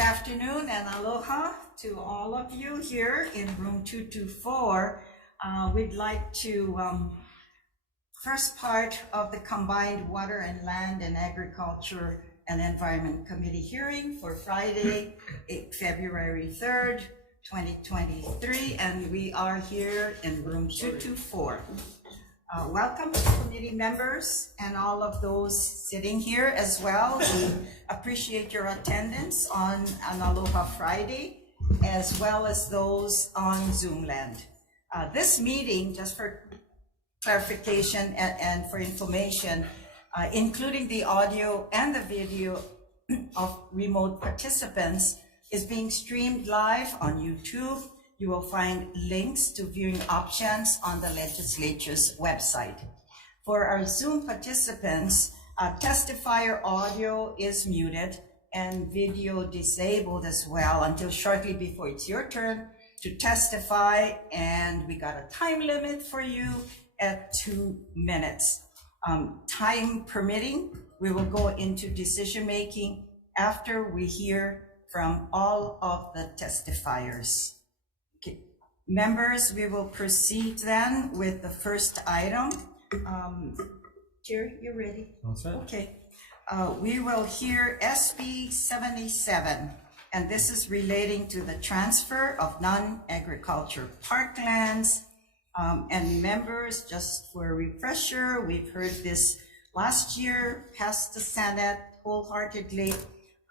afternoon and aloha to all of you here in room 224. We'd like to, first part of the combined Water and Land and Agriculture and Environment Committee hearing for Friday, February 3rd, 2023, and we are here in room 224. Welcome to committee members and all of those sitting here as well. We appreciate your attendance on an Aloha Friday, as well as those on Zoom land. This meeting, just for clarification and for information, including the audio and the video of remote participants, is being streamed live on YouTube. You will find links to viewing options on the legislature's website. For our Zoom participants, testifier audio is muted and video disabled as well until shortly before it's your turn to testify, and we got a time limit for you at 2 minutes. Time permitting, we will go into decision making after we hear from all of the testifiers. Okay. Members, we will proceed then with the first item. Jerry, you ready? All set. Okay. We will hear SB 77, and this is relating to the transfer of non-agriculture parklands. And members, just for a refresher, we've heard this last year, passed the Senate wholeheartedly,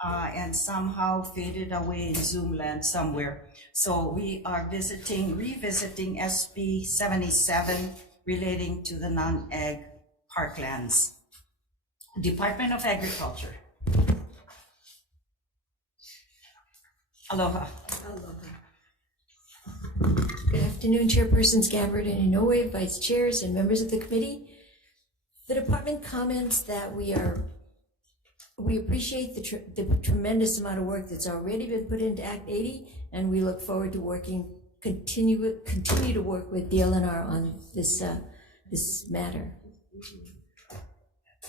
and somehow faded away in Zoom land somewhere. So we are revisiting SB 77 relating to the non-ag parklands. Department of Agriculture. Aloha. Aloha. Good afternoon, Chairpersons Gabbard and Inoue, Vice Chairs, and members of the committee. The department comments that we appreciate the tremendous amount of work that's already been put into Act 80, and we look forward to continue to work with DLNR on this matter.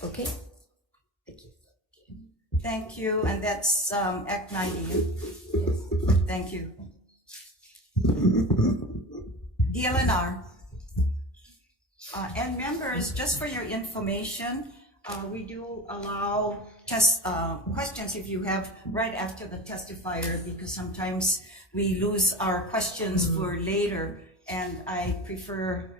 Okay. Thank you. Thank you, and that's Act 90. Thank you. DLNR. And members, just for your information, we do allow questions if you have right after the testifier, because sometimes we lose our questions for later, and I prefer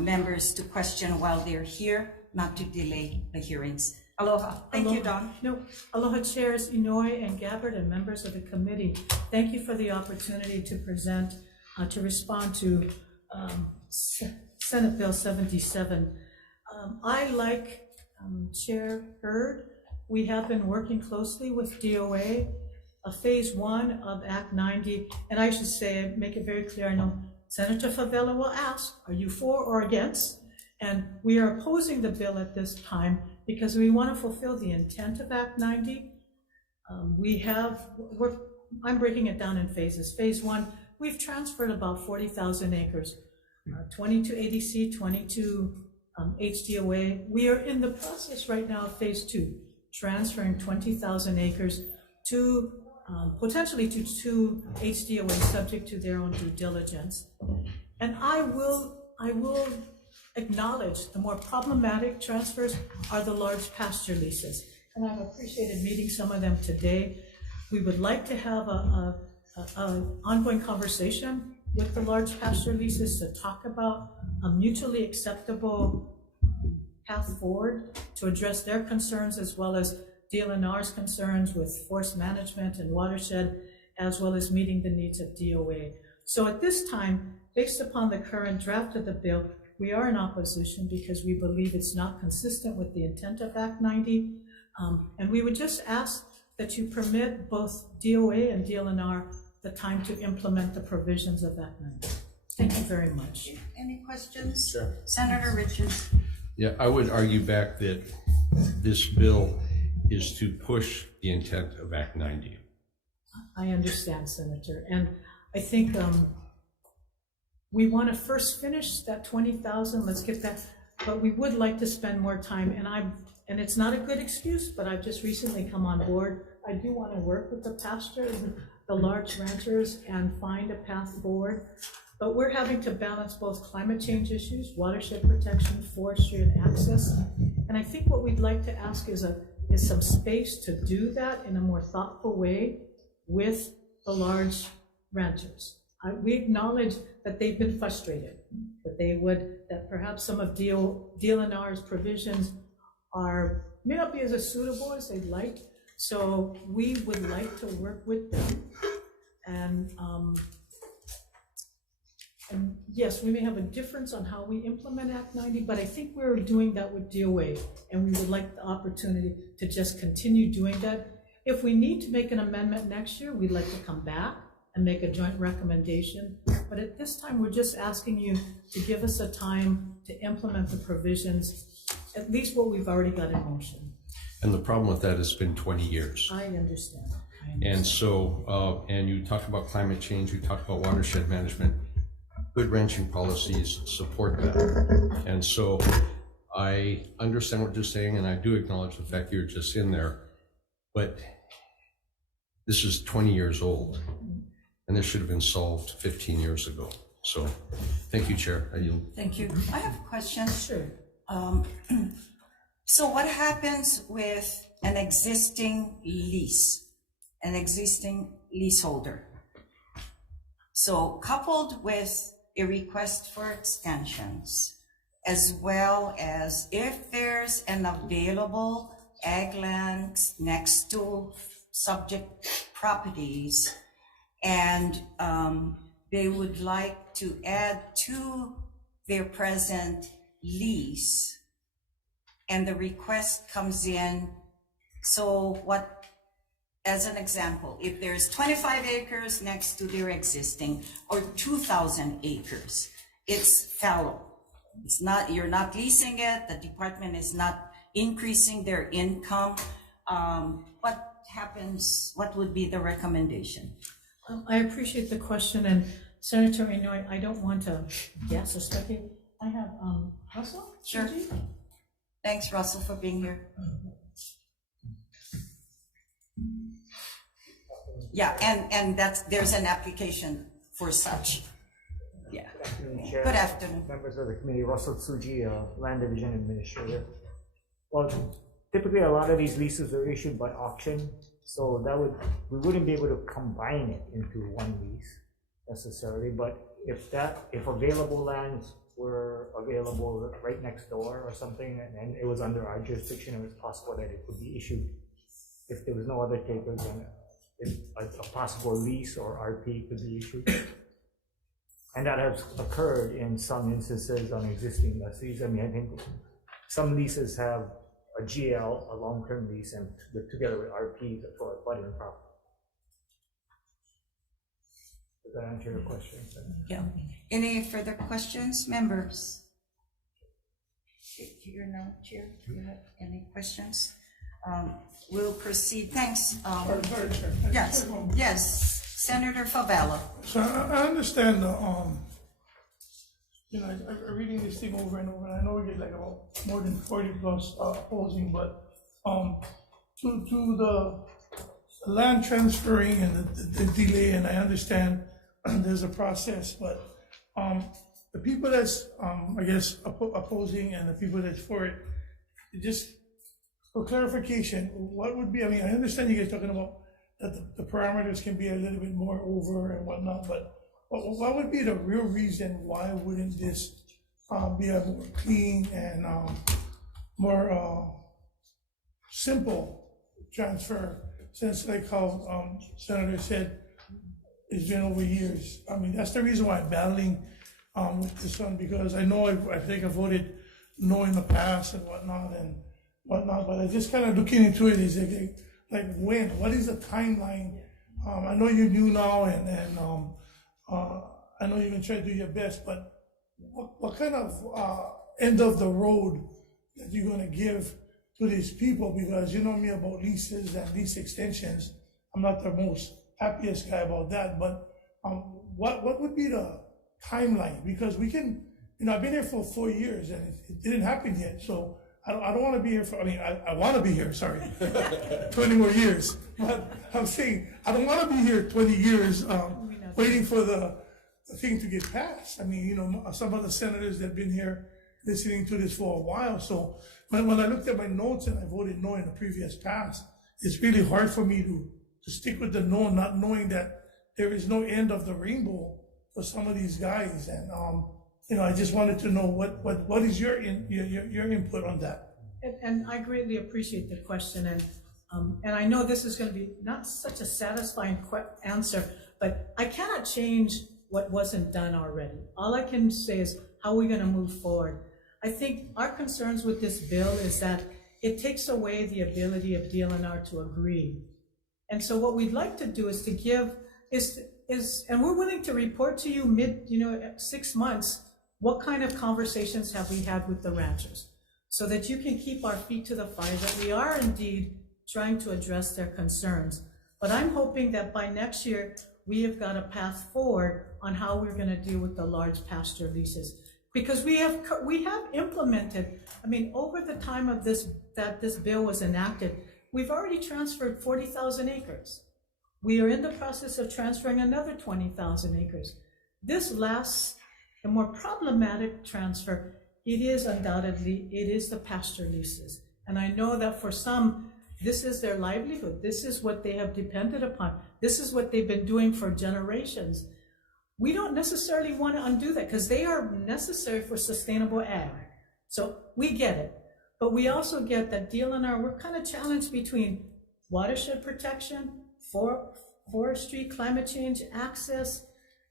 members to question while they're here, not to delay the hearings. Aloha. Thank you, Don. No, aloha Chairs Inoue and Gabbard and members of the committee. Thank you for the opportunity to present, to respond to Senate Bill 77. I, like Chair Hurd, we have been working closely with DOA, phase 1 of Act 90, and I should say, make it very clear, I know Senator Favela will ask, are you for or against? And we are opposing the bill at this time because we want to fulfill the intent of Act 90. I'm breaking it down in phases. Phase 1, we've transferred about 40,000 acres, 22 ADC, 22 HDOA. We are in the process right now of phase 2, transferring 20,000 acres to potentially to 2 HDOA, subject to their own due diligence. And I will acknowledge the more problematic transfers are the large pasture leases. And I've appreciated meeting some of them today. We would like to have an ongoing conversation with the large pasture leases to talk about a mutually acceptable path forward to address their concerns, as well as DLNR's concerns with forest management and watershed, as well as meeting the needs of DOA. So at this time, based upon the current draft of the bill, we are in opposition because we believe it's not consistent with the intent of Act 90. And we would just ask that you permit both DOA and DLNR the time to implement the provisions of Act 90. Thank you very much. Any questions? Sure. Senator Richards. Yeah, I would argue back that this bill is to push the intent of Act 90. I understand, Senator. And I think we want to first finish that 20,000. Let's get that. But we would like to spend more time. And it's not a good excuse, but I've just recently come on board I do want to work with the pastors, the large ranchers, and find a path forward. But we're having to balance both climate change issues, watershed protection, forestry, and access. And I think what we'd like to ask is some space to do that in a more thoughtful way with the large ranchers. We acknowledge that they've been frustrated, that perhaps some of DLNR's provisions may not be as suitable as they'd like. So we would like to work with them. And yes, we may have a difference on how we implement Act 90, but I think we're doing that with DOA, and we would like the opportunity to just continue doing that. If we need to make an amendment next year, we'd like to come back and make a joint recommendation. But at this time, we're just asking you to give us a time to implement the provisions, at least what we've already got in motion. And the problem with that has been 20 years. I understand. And so, and you talked about climate change, you talked about watershed management. Good ranching policies support that. And so I understand what you're saying, and I do acknowledge the fact you're just in there, but this is 20 years old, and this should have been solved 15 years ago. So thank you, Chair. Thank you. I have a question. Sure. So what happens with an existing leaseholder? So coupled with a request for extensions, as well as if there's an available ag land next to subject properties, and they would like to add to their present lease, and the request comes in. So what, as an example, if there's 25 acres next to their existing, or 2,000 acres, it's fallow. It's not, you're not leasing it, the department is not increasing their income. What happens, what would be the recommendation? I appreciate the question, and Senator Inouye, I don't want to guess or speculate. I have Russell? Sure. Thanks, Russell, for being here. Yeah, and there's an application for such. Yeah. Chair, Good afternoon. members of the committee. Russell Tsuji, Land Division Administrator. Well, typically a lot of these leases are issued by auction, so we wouldn't be able to combine it into one lease necessarily. But if available lands were available right next door or something, and it was under our jurisdiction, it was possible that it could be issued. If there was no other takers, then a possible lease or RP could be issued. And that has occurred in some instances on existing lessees. I mean, I think some leases have a GL, a long-term lease, and together with RP for a budding property. Does that answer your question? Yeah. Any further questions, members? You're not Chair. Do you have any questions? We'll proceed. Thanks. Yes. Yes. Senator Favela. So I understand the I'm reading this thing over and over, and I know we get like about more than 40 plus opposing, but to the land transferring and the delay, and I understand there's a process, but the people that's I guess opposing and the people that's for it, just for clarification, what would be, I mean, I understand you guys talking about that the parameters can be a little bit more over and whatnot, but what would be the real reason why wouldn't this be a more clean and more simple transfer, since like how Senator said, it's been over years. I mean, that's the reason why I'm battling with this one, because I know I think I voted no in the past and whatnot, but I just kind of looking into it is like when, what is the timeline? I know you're new now, and I know you're gonna try to do your best, but what kind of end of the road that you're gonna give to these people? Because you know me about leases and lease extensions. I'm not the most happiest guy about that, but what would be the timeline? Because we can, I've been here for 4 years and it didn't happen yet, so I don't want to be here for, I want to be here, sorry, 20 more years. But I'm saying, I don't want to be here 20 years waiting for the thing to get passed. I mean, some of the senators that have been here listening to this for a while. So when I looked at my notes and I voted no in the previous pass, it's really hard for me to stick with the no, not knowing that there is no end of the rainbow for some of these guys. And, I just wanted to know what is your input on that? And I greatly appreciate the question, and I know this is going to be not such a satisfying answer, but I cannot change what wasn't done already. All I can say is how are we going to move forward. I think our concerns with this bill is that it takes away the ability of DLNR to agree. And so what we'd like to do is to give and we're willing to report to you 6 months, what kind of conversations have we had with the ranchers, so that you can keep our feet to the fire, that we are indeed trying to address their concerns. But I'm hoping that by next year, we have got a path forward on how we're going to deal with the large pasture leases. Because we have implemented, over the time of this bill was enacted, we've already transferred 40,000 acres. We are in the process of transferring another 20,000 acres. This last, the more problematic transfer, it is the pasture leases. And I know that for some, this is their livelihood. This is what they have depended upon. This is what they've been doing for generations. We don't necessarily want to undo that because they are necessary for sustainable ag. So we get it. But we also get that DLNR, we're kind of challenged between watershed protection, forestry, climate change, access,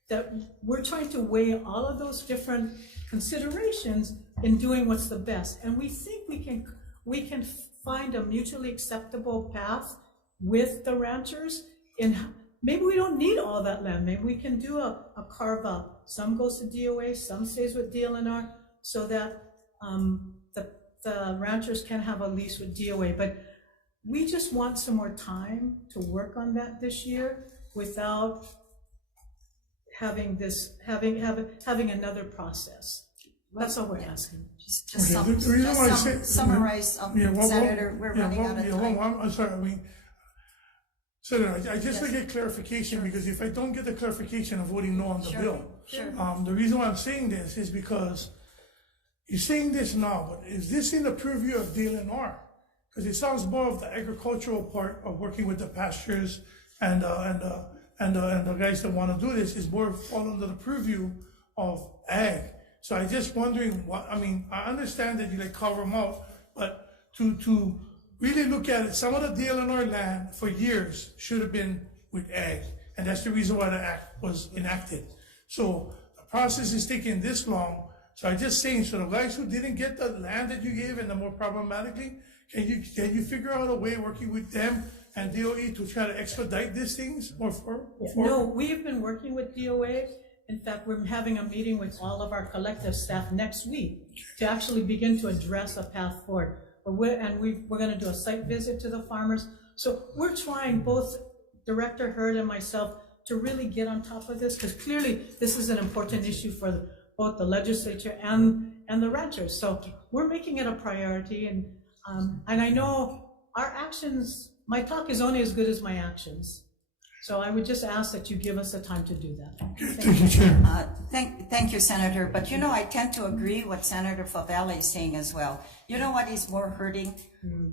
that we're trying to weigh all of those different considerations in doing what's the best. And we think we can find a mutually acceptable path with the ranchers. And maybe we don't need all that land. Maybe we can do a carve out. Some goes to DOA, some stays with DLNR, so that the ranchers can have a lease with DOA. But we just want some more time to work on that this year without having another process. That's all we're asking. Summarize, Senator, we're running out of time. I'm sorry, Senator, I just want to get clarification, because if I don't get the clarification, I'm voting no on the bill. Sure. The reason why I'm saying this is because you're saying this now, but is this in the purview of DLNR? Because it sounds more of the agricultural part of working with the pastures and the guys that want to do this is more fall under the purview of ag. So I just wondering I understand that you carve them out, but to really look at it, some of the DLNR land for years should have been with ag, and that's the reason why the act was enacted. So the process is taking this long. So I'm just saying, so the guys who didn't get the land that you gave and the more problematically, can you figure out a way working with them and DOE to try to expedite these things? No, we've been working with DOA. In fact, we're having a meeting with all of our collective staff next week to actually begin to address a path forward. We're going to do a site visit to the farmers. So we're trying, both Director Hurd and myself, to really get on top of this, because clearly this is an important issue for both the legislature and the ranchers. So we're making it a priority, and I know our actions, my talk is only as good as my actions. So I would just ask that you give us the time to do that. Thank you, Chair. Thank you, Senator. But I tend to agree with Senator Favela is saying as well. You know what is more hurting?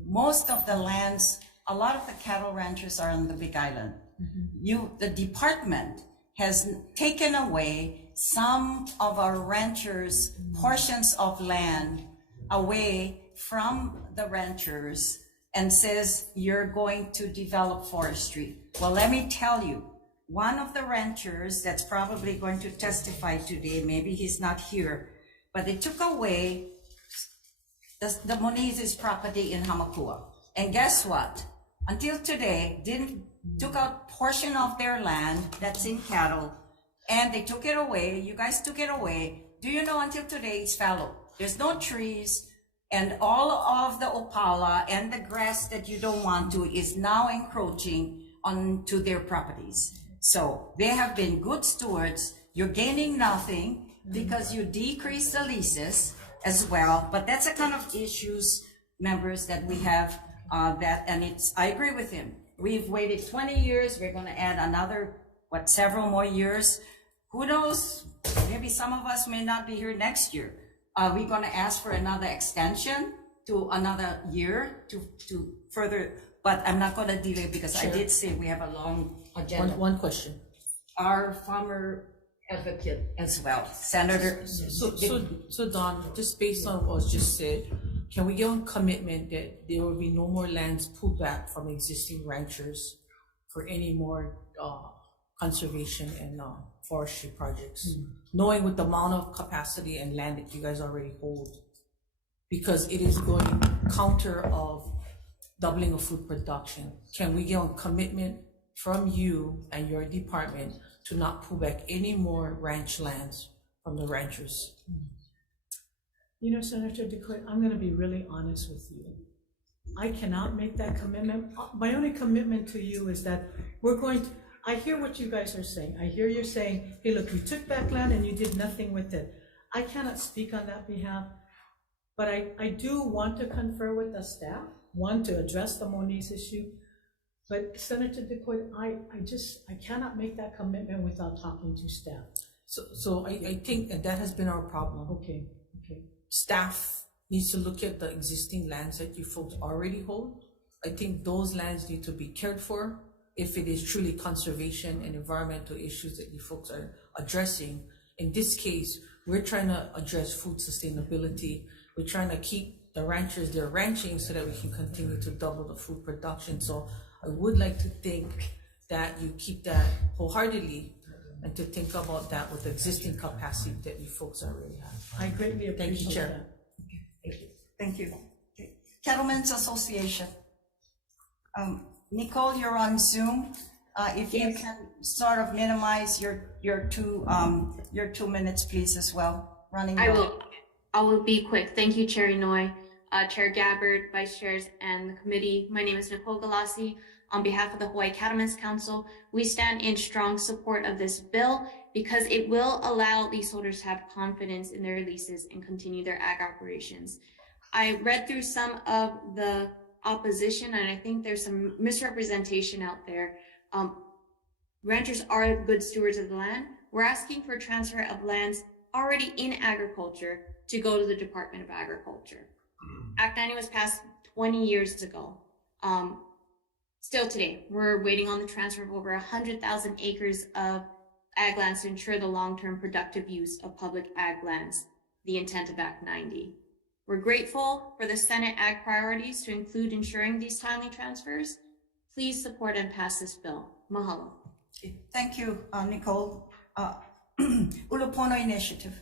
Most of the lands, a lot of the cattle ranchers are on the Big Island. The department has taken away some of our ranchers' portions of land away from the ranchers and says you're going to develop forestry. Well, let me tell you, one of the ranchers that's probably going to testify today, maybe he's not here, but they took away the Moniz's property in Hamakua. And guess what? Until today, took out portion of their land that's in cattle, and they took it away. You guys took it away. Do you know until today it's fallow? There's no trees, and all of the opala and the grass that you don't want to is now encroaching onto their properties. So they have been good stewards. You're gaining nothing because you decrease the leases as well. But that's the kind of issues, members, that we have and I agree with him. we've waited 20 years, we're gonna add another, several more years. Who knows, maybe some of us may not be here next year. Are we gonna ask for another extension to another year to further, but I'm not gonna delay because I did say we have a long agenda. One question. Our farmer advocate as well, Senator. So Don, just based on what was just said, can we get on commitment that there will be no more lands pulled back from existing ranchers for any more conservation and forestry projects, knowing with the amount of capacity and land that you guys already hold, because it is going counter of doubling of food production? Can we get on commitment from you and your department to not pull back any more ranch lands from the ranchers? You know, Senator DeCoy, I'm gonna be really honest with you. I cannot make that commitment. My only commitment to you is that I hear what you guys are saying. I hear you saying, hey, look, you took back land and you did nothing with it. I cannot speak on that behalf, but I do want to confer with the staff, one, to address the Moniz issue. But Senator DeCoy, I cannot make that commitment without talking to staff. So I think that has been our problem. Okay. Staff needs to look at the existing lands that you folks already hold. I think those lands need to be cared for. If it is truly conservation and environmental issues that you folks are addressing, in this case, we're trying to address food sustainability. We're trying to keep the ranchers there ranching so that we can continue to double the food production. So I would like to think that you keep that wholeheartedly and to think about that with the existing capacity that you folks already have. I greatly appreciate Thank you, Chair. that. Thank you. Okay. Cattlemen's Association. Nicole, you're on Zoom. If you can sort of minimize your 2 minutes, please, as well. I will be quick. Thank you, Chair Inouye, Chair Gabbard, Vice Chairs, and the committee. My name is Nicole Galassi. On behalf of the Hawaii Cattlemen's Council, we stand in strong support of this bill because it will allow leaseholders to have confidence in their leases and continue their ag operations. I read through some of the opposition, and I think there's some misrepresentation out there. Ranchers are good stewards of the land. We're asking for transfer of lands already in agriculture to go to the Department of Agriculture. Act 90 was passed 20 years ago. Still today, we're waiting on the transfer of over 100,000 acres of ag lands to ensure the long-term productive use of public ag lands, the intent of Act 90. We're grateful for the Senate ag priorities to include ensuring these timely transfers. Please support and pass this bill. Mahalo. Thank you, Nicole. Ulupono Initiative.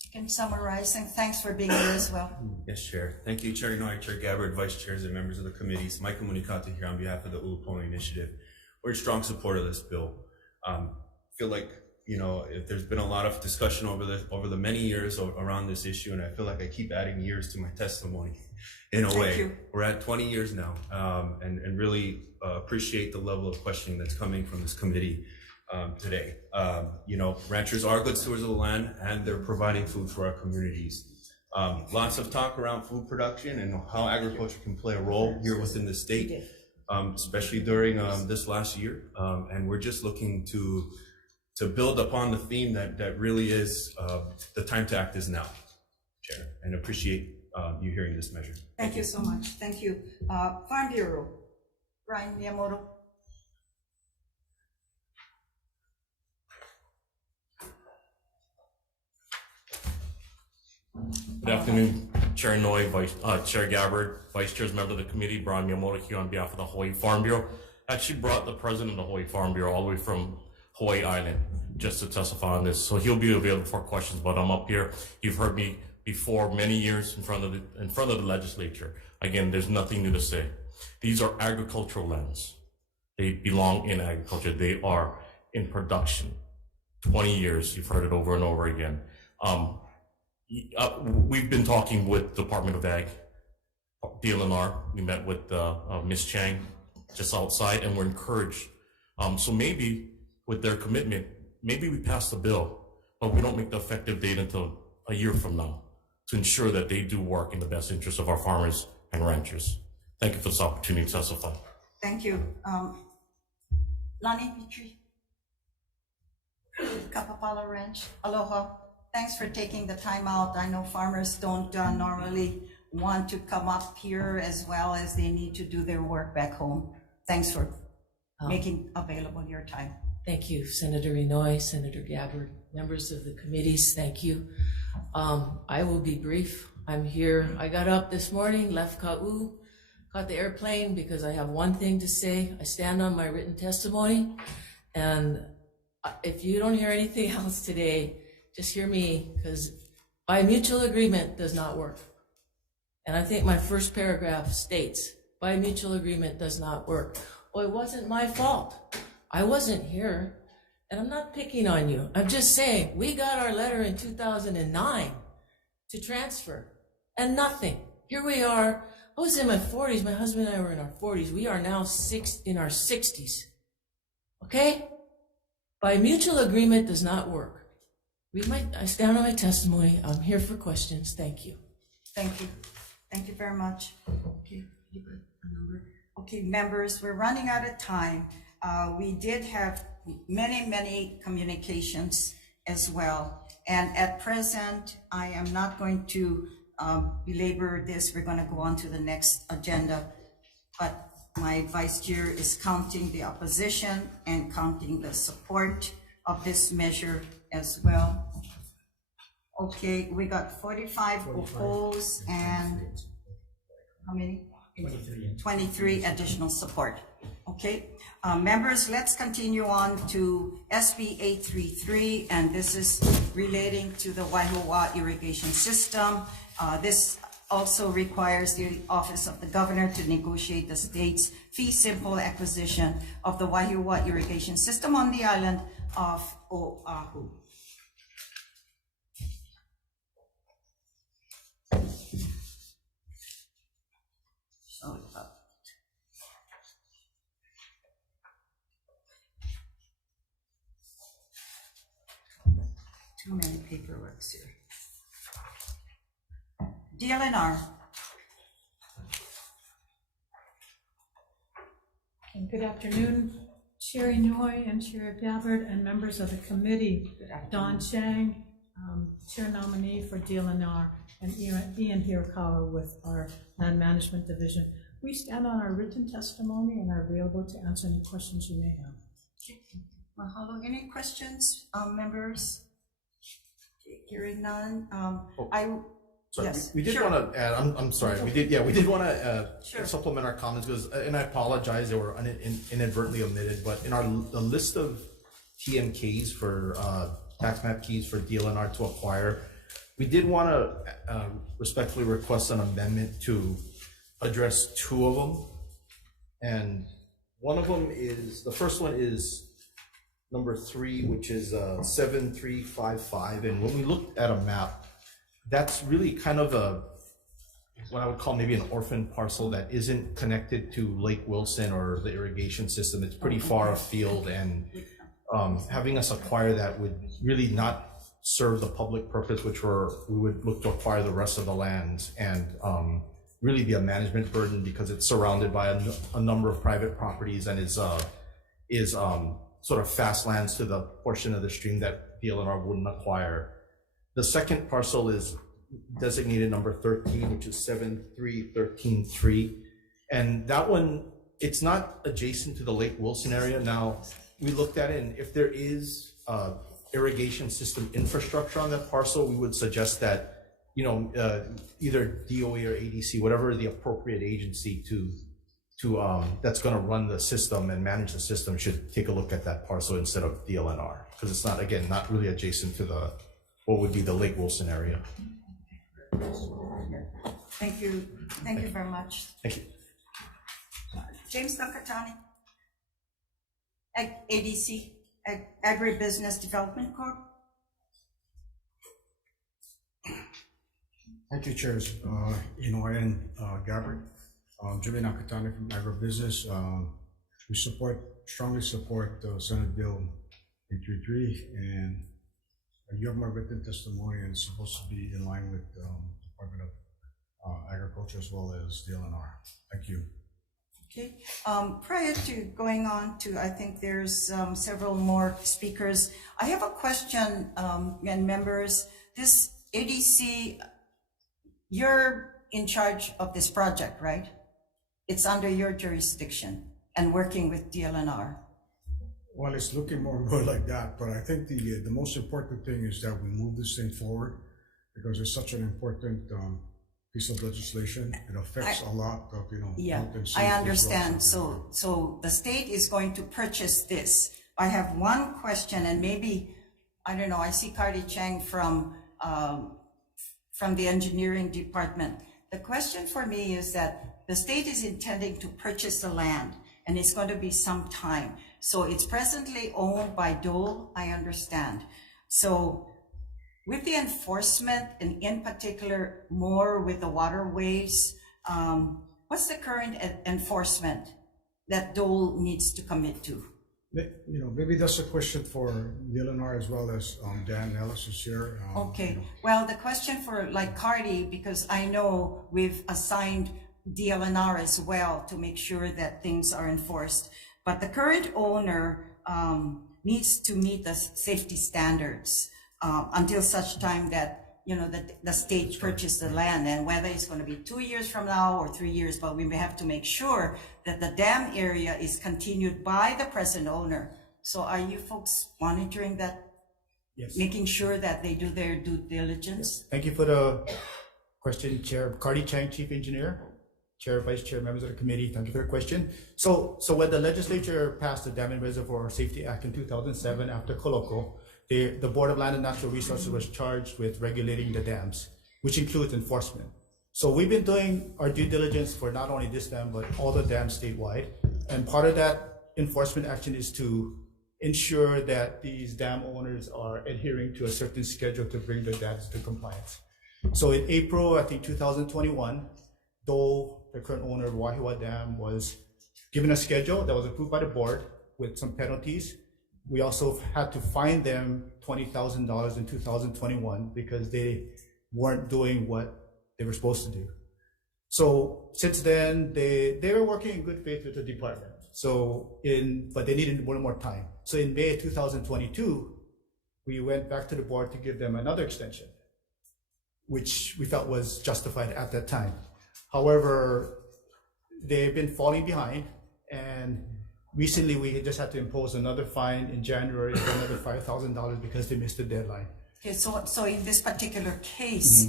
You can summarize, and thanks for being here as well. Yes, Chair. Thank you, Chair Inouye, Chair Gabbard, Vice Chairs, and members of the committees. Michael Munikata here on behalf of the Ulupono Initiative. We're in strong support of this bill. Feel like, you know, if there's been a lot of discussion over the many years around this issue, and I feel like I keep adding years to my testimony in a way. We're at 20 years now, and really appreciate the level of questioning that's coming from this committee today. You know, ranchers are good stewards of the land, and they're providing food for our communities. Lots of talk around food production and how agriculture can play a role here within the state, especially during this last year. And we're just looking to build upon the theme that really is the time to act is now, Chair, and appreciate you hearing this measure. Thank you so much. Thank you. Farm Bureau, Brian Miyamoto. Good afternoon, Chair Inouye, Chair Gabbard, Vice Chairs, member of the committee, Brian Miyamoto here on behalf of the Hawaii Farm Bureau. Actually brought the president of the Hawaii Farm Bureau all the way from Hawaii Island just to testify on this. So he'll be available for questions, but I'm up here. You've heard me before many years in front of the legislature. Again, there's nothing new to say. These are agricultural lands. They belong in agriculture. They are in production. 20 years, you've heard it over and over again. We've been talking with Department of Ag, DLNR. We met with Ms. Chang just outside, and we're encouraged. So maybe with their commitment, maybe we pass the bill, but we don't make the effective date until a year from now to ensure that they do work in the best interest of our farmers and ranchers. Thank you for this opportunity to testify. Thank you. Lani Petrie, Kapapala Ranch, aloha. Thanks for taking the time out. I know farmers don't normally want to come up here as well as they need to do their work back home. Thanks for making available your time. Thank you, Senator Inouye, Senator Gabbard, members of the committees, thank you. I will be brief. I'm here. I got up this morning, left Ka'u, caught the airplane because I have one thing to say. I stand on my written testimony, and if you don't hear anything else today, just hear me, because by mutual agreement does not work. And I think my first paragraph states, by mutual agreement does not work. Well, it wasn't my fault. I wasn't here, and I'm not picking on you. I'm just saying, we got our letter in 2009 to transfer, and nothing. Here we are. I was in my 40s. My husband and I were in our 40s. We are now in our 60s. Okay? By mutual agreement does not work. I stand on my testimony. I'm here for questions. Thank you. Thank you. Thank you very much. Okay, you got a number. Okay, members, we're running out of time. We did have many communications as well. And at present, I am not going to belabor this. We're going to go on to the next agenda. But my vice chair is counting the opposition and counting the support of this measure as well. Okay, we got 45 opposed and how many? 23 additional support. Okay, members, let's continue on to SB 833, and this is relating to the Waihoa irrigation system. This also requires the Office of the Governor to negotiate the state's fee simple acquisition of the Waihoa irrigation system on the island of Oahu. Sorry about too many paperworks here. DLNR. And good afternoon, Chair Inouye and Chair Gabbard and members of the committee. Don Chang, Chair nominee for DLNR, and Ian Hirakawa with our Land Management Division. We stand on our written testimony and are available to answer any questions you may have. Mahalo. Any questions, members? Hearing none. Sorry, yes, we did sure. want to add, I'm sorry, we did want to Sure. supplement our comments because, and I apologize, they were inadvertently omitted, but in the list of TMKs for tax map keys for DLNR to acquire, we did want to respectfully request an amendment to address two of them. And one of them is, the first one is number 3, which is 7355. And when we looked at a map, that's really kind of what I would call maybe an orphan parcel that isn't connected to Lake Wilson or the irrigation system. It's pretty far afield, and having us acquire that would really not serve the public purpose, which we would look to acquire the rest of the lands, and really be a management burden because it's surrounded by a number of private properties and is sort of fast lands to the portion of the stream that DLNR wouldn't acquire. The second parcel is designated number 13, which is 73133. And that one, it's not adjacent to the Lake Wilson area. Now, we looked at it, and if there is irrigation system infrastructure on that parcel, we would suggest that, either DOE or ADC, whatever the appropriate agency that's going to run the system and manage the system, should take a look at that parcel instead of DLNR, because it's not, again, not really adjacent to what would be the Lake Wilson area. Thank you. Thank you very much. Thank you. James Nakatani, ADC, Agribusiness Development Corp. Thank you, Chairs Inouye and Gabbard. Jimmy Nakatani from Agribusiness. We strongly support Senate Bill 833, and you have my written testimony, and it's supposed to be in line with the Department agriculture as well as DLNR. Thank you. Okay, prior to going on to, I think there's several more speakers. I have a question, and members, this ADC, you're in charge of this project, right? It's under your jurisdiction and working with DLNR. Well, it's looking more and more like that, but I think the most important thing is that we move this thing forward because it's such an important piece of legislation. It affects a lot of, Yeah, health and safety I as well. understand. So the state is going to purchase this. I have one question, and maybe, I don't know, I see Cardi Chang from the engineering department. The question for me is that the state is intending to purchase the land, and it's going to be some time. So it's presently owned by Dole, I understand. So with the enforcement, and in particular more with the waterways, what's the current enforcement that Dole needs to commit to? Maybe that's a question for DLNR as well as Dan Ellis is here. Okay, well, the question for like Cardi, because I know we've assigned DLNR as well to make sure that things are enforced, but the current owner needs to meet the safety standards until such time that the state purchased the land, and whether it's going to be 2 years from now or 3 years, but we may have to make sure that the dam area is continued by the present owner. So are you folks monitoring that? Yes. Making sure that they do their due diligence? Thank you for the question, Chair. Cardi Chang, Chief Engineer, Chair, Vice Chair, members of the committee. Thank you for the question. So when the legislature passed the Dam and Reservoir Safety Act in 2007 after Coloco, the Board of Land and Natural Resources was charged with regulating the dams, which includes enforcement. So we've been doing our due diligence for not only this dam, but all the dams statewide. And part of that enforcement action is to ensure that these dam owners are adhering to a certain schedule to bring their dams to compliance. So in April, I think 2021, Dole, the current owner of Wahiawa Dam, was given a schedule that was approved by the board with some penalties. We also had to fine them $20,000 in 2021 because they weren't doing what they were supposed to do. So since then, they were working in good faith with the department. But they needed one more time. So in May 2022, we went back to the board to give them another extension, which we felt was justified at that time. However, they've been falling behind, and recently we just had to impose another fine in January, another $5,000 because they missed the deadline. Okay, so in this particular case,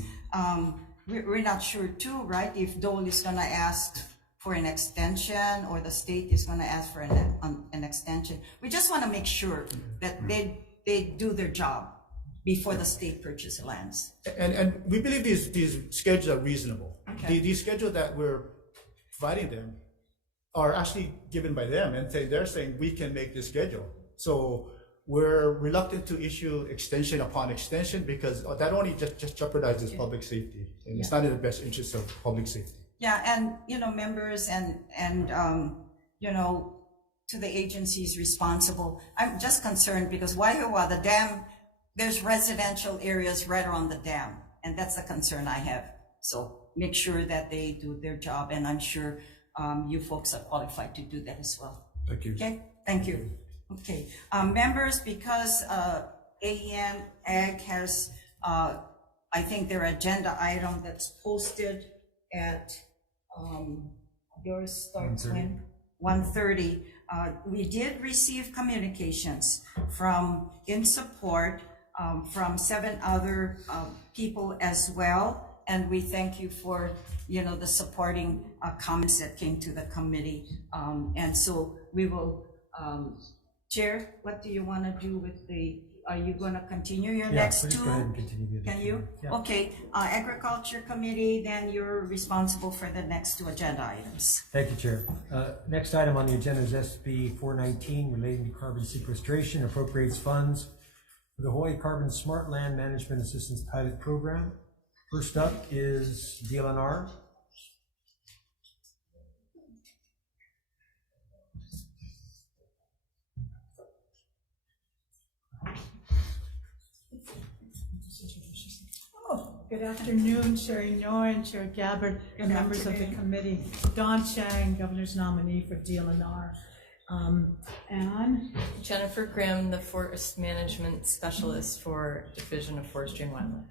we're not sure too, right? If Dole is gonna ask for an extension or the state is gonna ask for an extension. We just wanna make sure that they do their job before the state purchase lands. And we believe these schedules are reasonable. Okay. These schedules that we're providing them are actually given by them, and they're saying we can make this schedule. So we're reluctant to issue extension upon extension because that only just jeopardizes public safety, and it's not in the best interest of public safety. Yeah, and members and to the agencies responsible, I'm just concerned because Wahiawa, the dam, there's residential areas right around the dam, and that's the concern I have. So make sure that they do their job, and I'm sure you folks are qualified to do that as well. Thank you. Okay, thank you. Okay, members, because AEN Ag has, I think, their agenda item that's posted at, yours starts when? 1:30. We did receive communications from In Support from 7 other people as well, and we thank you for the supporting comments that came to the committee. And so we will, Chair, what do you want to do with are you going to continue your next two? Go ahead and continue. Can you? Yeah. Okay, Agriculture Committee, then you're responsible for the next 2 agenda items. Thank you, Chair. Next item on the agenda is SB 419 relating to carbon sequestration, appropriates funds for the Hawaii Carbon Smart Land Management Assistance Pilot Program. First up is DLNR. Good afternoon, Chair Noy and Chair Gabbard and members of the committee. Don Chang, Governor's nominee for DLNR. And Jennifer Grimm, the Forest Management Specialist for Division of Forestry and Wildlife.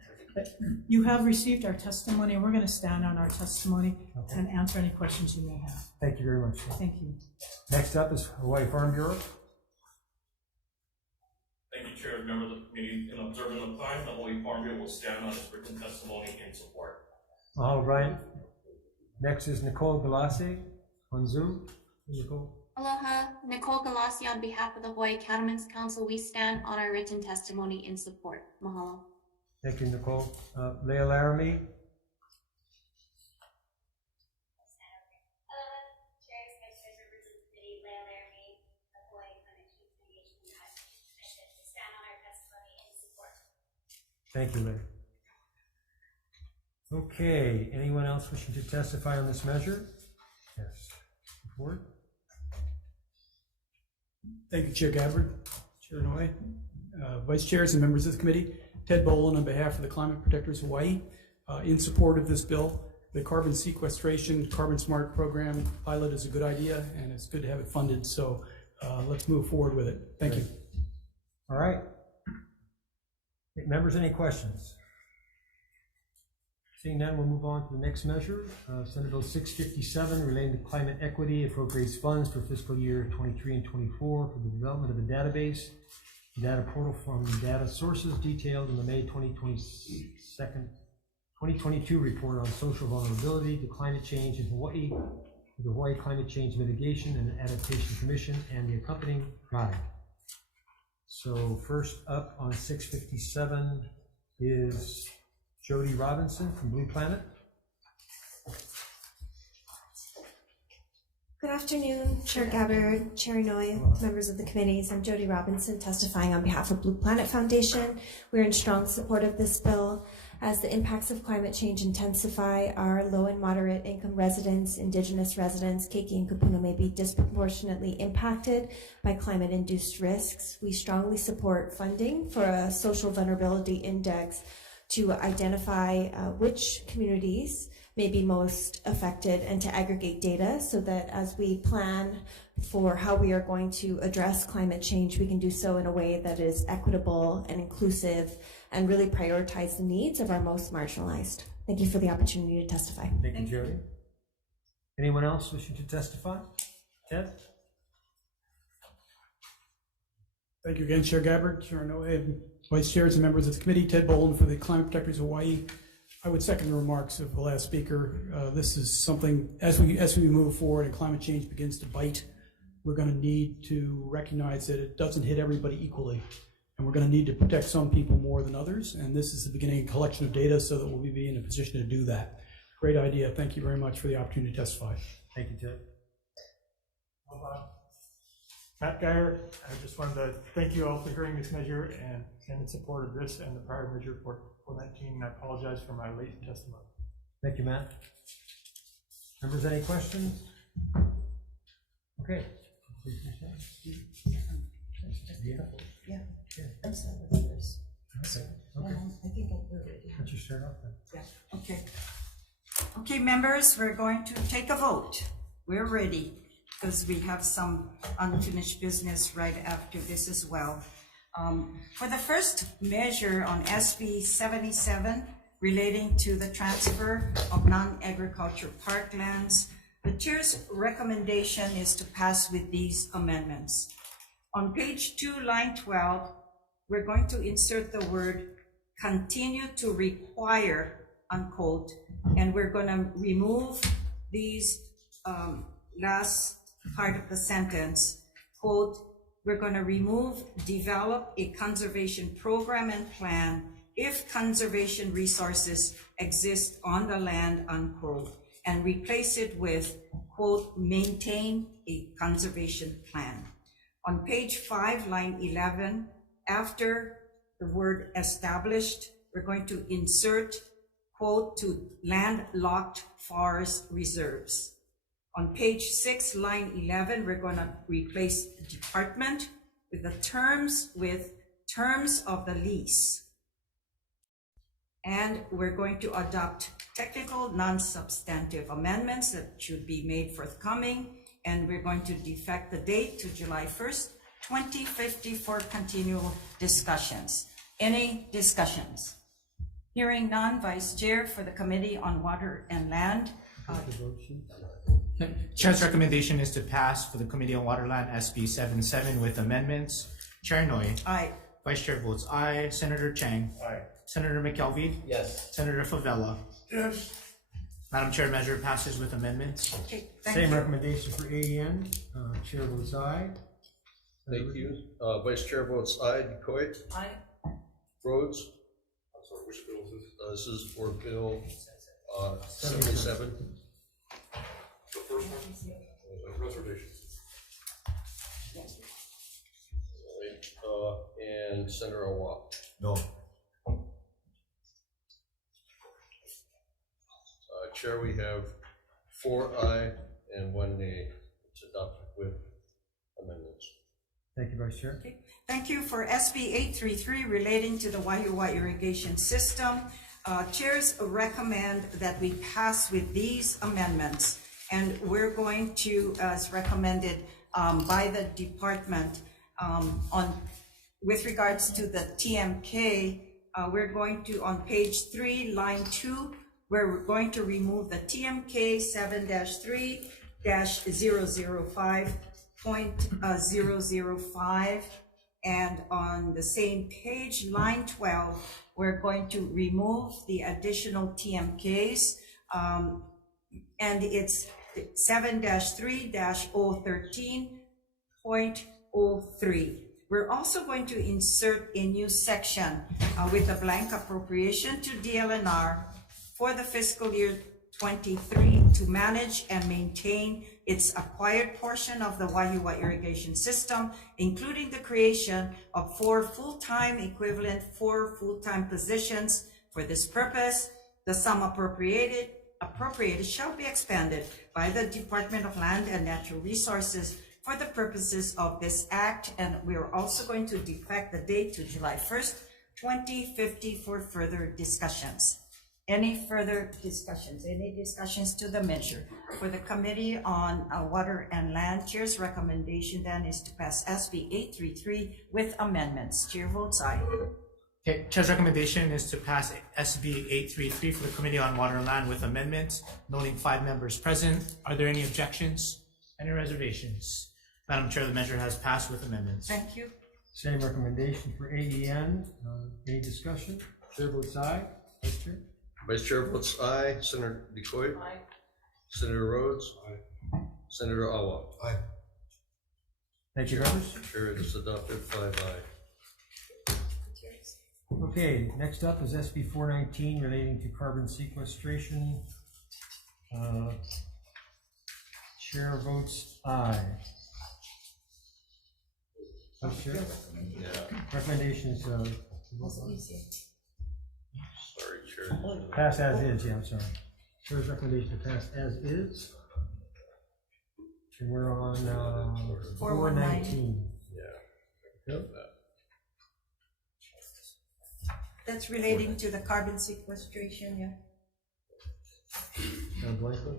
you have received our testimony, and we're going to stand on our testimony and answer any questions you may have. Thank you very much. Thank you. Next up is Hawaii Farm Bureau. Thank you, Chair, members of the committee. In observance of time, the Hawaii Farm Bureau will stand on its written testimony in support. Mahalo, Brian. Next is Nicole Galassi on Zoom. Nicole. Aloha, Nicole Galassi on behalf of the Hawaii Cattlemen's Council. We stand on our written testimony in support. Mahalo. Thank you, Nicole. Leah Laramie. Thank you, Leah. Okay, anyone else wishing to testify on this measure? Yes. Forward. Thank you, Chair Gabbard, Chair Noy, Vice Chairs and members of the committee. Ted Boland on behalf of the Climate Protectors Hawaii, in support of this bill. The carbon sequestration, Carbon Smart program pilot is a good idea, and it's good to have it funded. So let's move forward with it. Thank you. All right. Members, any questions? Seeing none, we'll move on to the next measure. Senate Bill 657 relating to climate equity appropriates funds for fiscal year 23 and 24 for the development of a database, data portal from data sources detailed in the May 2022 report on social vulnerability to climate change in Hawaii, the Hawaii Climate Change Mitigation and Adaptation Commission, and the accompanying guide. So first up on 657 is Jody Robinson from Blue Planet. Good afternoon, Chair Gabbard, Chair Noy, members of the committees. I'm Jody Robinson, testifying on behalf of Blue Planet Foundation. We're in strong support of this bill. As the impacts of climate change intensify, our low and moderate income residents, indigenous residents, Keiki and Kupuna, may be disproportionately impacted by climate-induced risks. We strongly support funding for a social vulnerability index to identify which communities may be most affected and to aggregate data so that as we plan for how we are going to address climate change, we can do so in a way that is equitable and inclusive and really prioritize the needs of our most marginalized. Thank you for the opportunity to testify. Thank you, Jody. Anyone else wishing to testify? Ted? Thank you again, Chair Gabbard, Chair Noy, Vice Chairs and members of the committee. Ted Boland for the Climate Protectors Hawaii. I would second the remarks of the last speaker. This is something, as we move forward and climate change begins to bite, we're going to need to recognize that it doesn't hit everybody equally. And we're going to need to protect some people more than others. And this is the beginning of collection of data so that we'll be in a position to do that. Great idea. Thank you very much for the opportunity to testify. Thank you, Ted. Matt Geyer, I just wanted to thank you all for hearing this measure and in support of this and the prior measure for 419. I apologize for my late testimony. Thank you, Matt. Members, any questions? Okay. Yeah. I'm sorry, first. Okay. I think we're ready. Why don't you start off then? Yeah, okay. Okay, members, we're going to take a vote. We're ready because we have some unfinished business right after this as well. For the first measure on SB 77 relating to the transfer of non-agriculture parklands, the chair's recommendation is to pass with these amendments. On page 2, line 12, we're going to insert the word continue to require, unquote, and we're going to remove these last part of the sentence, quote, we're going to remove develop a conservation program and plan if conservation resources exist on the land, unquote, and replace it with, quote, maintain a conservation plan. On page 5, line 11, after the word established, we're going to insert, quote, to landlocked forest reserves. On page 6, line 11, we're going to replace department with the terms of the lease. And we're going to adopt technical, non-substantive amendments that should be made forthcoming. And we're going to defect the date to July 1st, 2050 for continual discussions. Any discussions? Hearing none, Vice Chair for the Committee on Water and Land. Chair's recommendation is to pass for the Committee on Waterland SB 77 with amendments. Chair Noy. Aye. Vice Chair votes aye. Senator Chang. Aye. Senator McKelvey. Yes. Senator Favela. Yes. Madam Chair, measure passes with amendments. Okay, thank Same you. recommendation for AEN. Chair votes aye. Thank you. Vice Chair votes aye. Decoit? Aye. Rhodes? I'm sorry, which bill is this? This is for Bill 77. The first one, reservation. And Senator Awa. No. Chair, we have 4 aye and 1 nay. It's adopted with amendments. Thank you, Vice Chair. Okay. Thank you. For SB 833 relating to the Wahiawa irrigation system, chairs recommend that we pass with these amendments, and we're going to, as recommended by the department, with regards to the TMK, we're going to, on page 3, line 2, we're going to remove the TMK 7-3-005.005, and on the same page, line 12, we're going to remove the additional TMKs, and it's 7-3-013.03. We're also going to insert a new section with a blank appropriation to DLNR for the fiscal year 23 to manage and maintain its acquired portion of the Wahiawa irrigation system, including the creation of 4 full-time equivalent 4 full-time positions. For this purpose, the sum appropriated shall be expended by the Department of Land and Natural Resources for the purposes of this act, and we are also going to defect the date to July 1st, 2050 for further discussions. Any further discussions? Any discussions to the measure? For the Committee on Water and Land, Chair's recommendation then is to pass SB 833 with amendments. Chair votes aye. Okay, Chair's recommendation is to pass SB 833 for the Committee on Water and Land with amendments, noting 5 members present. Are there any objections? Any reservations? Madam Chair, the measure has passed with amendments. Thank you. Same recommendation for AEN. Any discussion? Chair votes aye. Vice Chair? Vice Chair votes aye. Senator Decoit? Aye. Senator Rhodes? Aye. Senator Awa? Aye. Thank you, members. Chair, it is adopted 5 aye. Okay, next up is SB 419 relating to carbon sequestration. Chair votes aye. Vice Chair? Yeah. Recommendation is Sorry, Chair. pass as is. Yeah, I'm sorry. Chair's recommendation to pass as is. And we're on 419. Yeah. Yep. That's relating to the carbon sequestration, yeah. Blanco?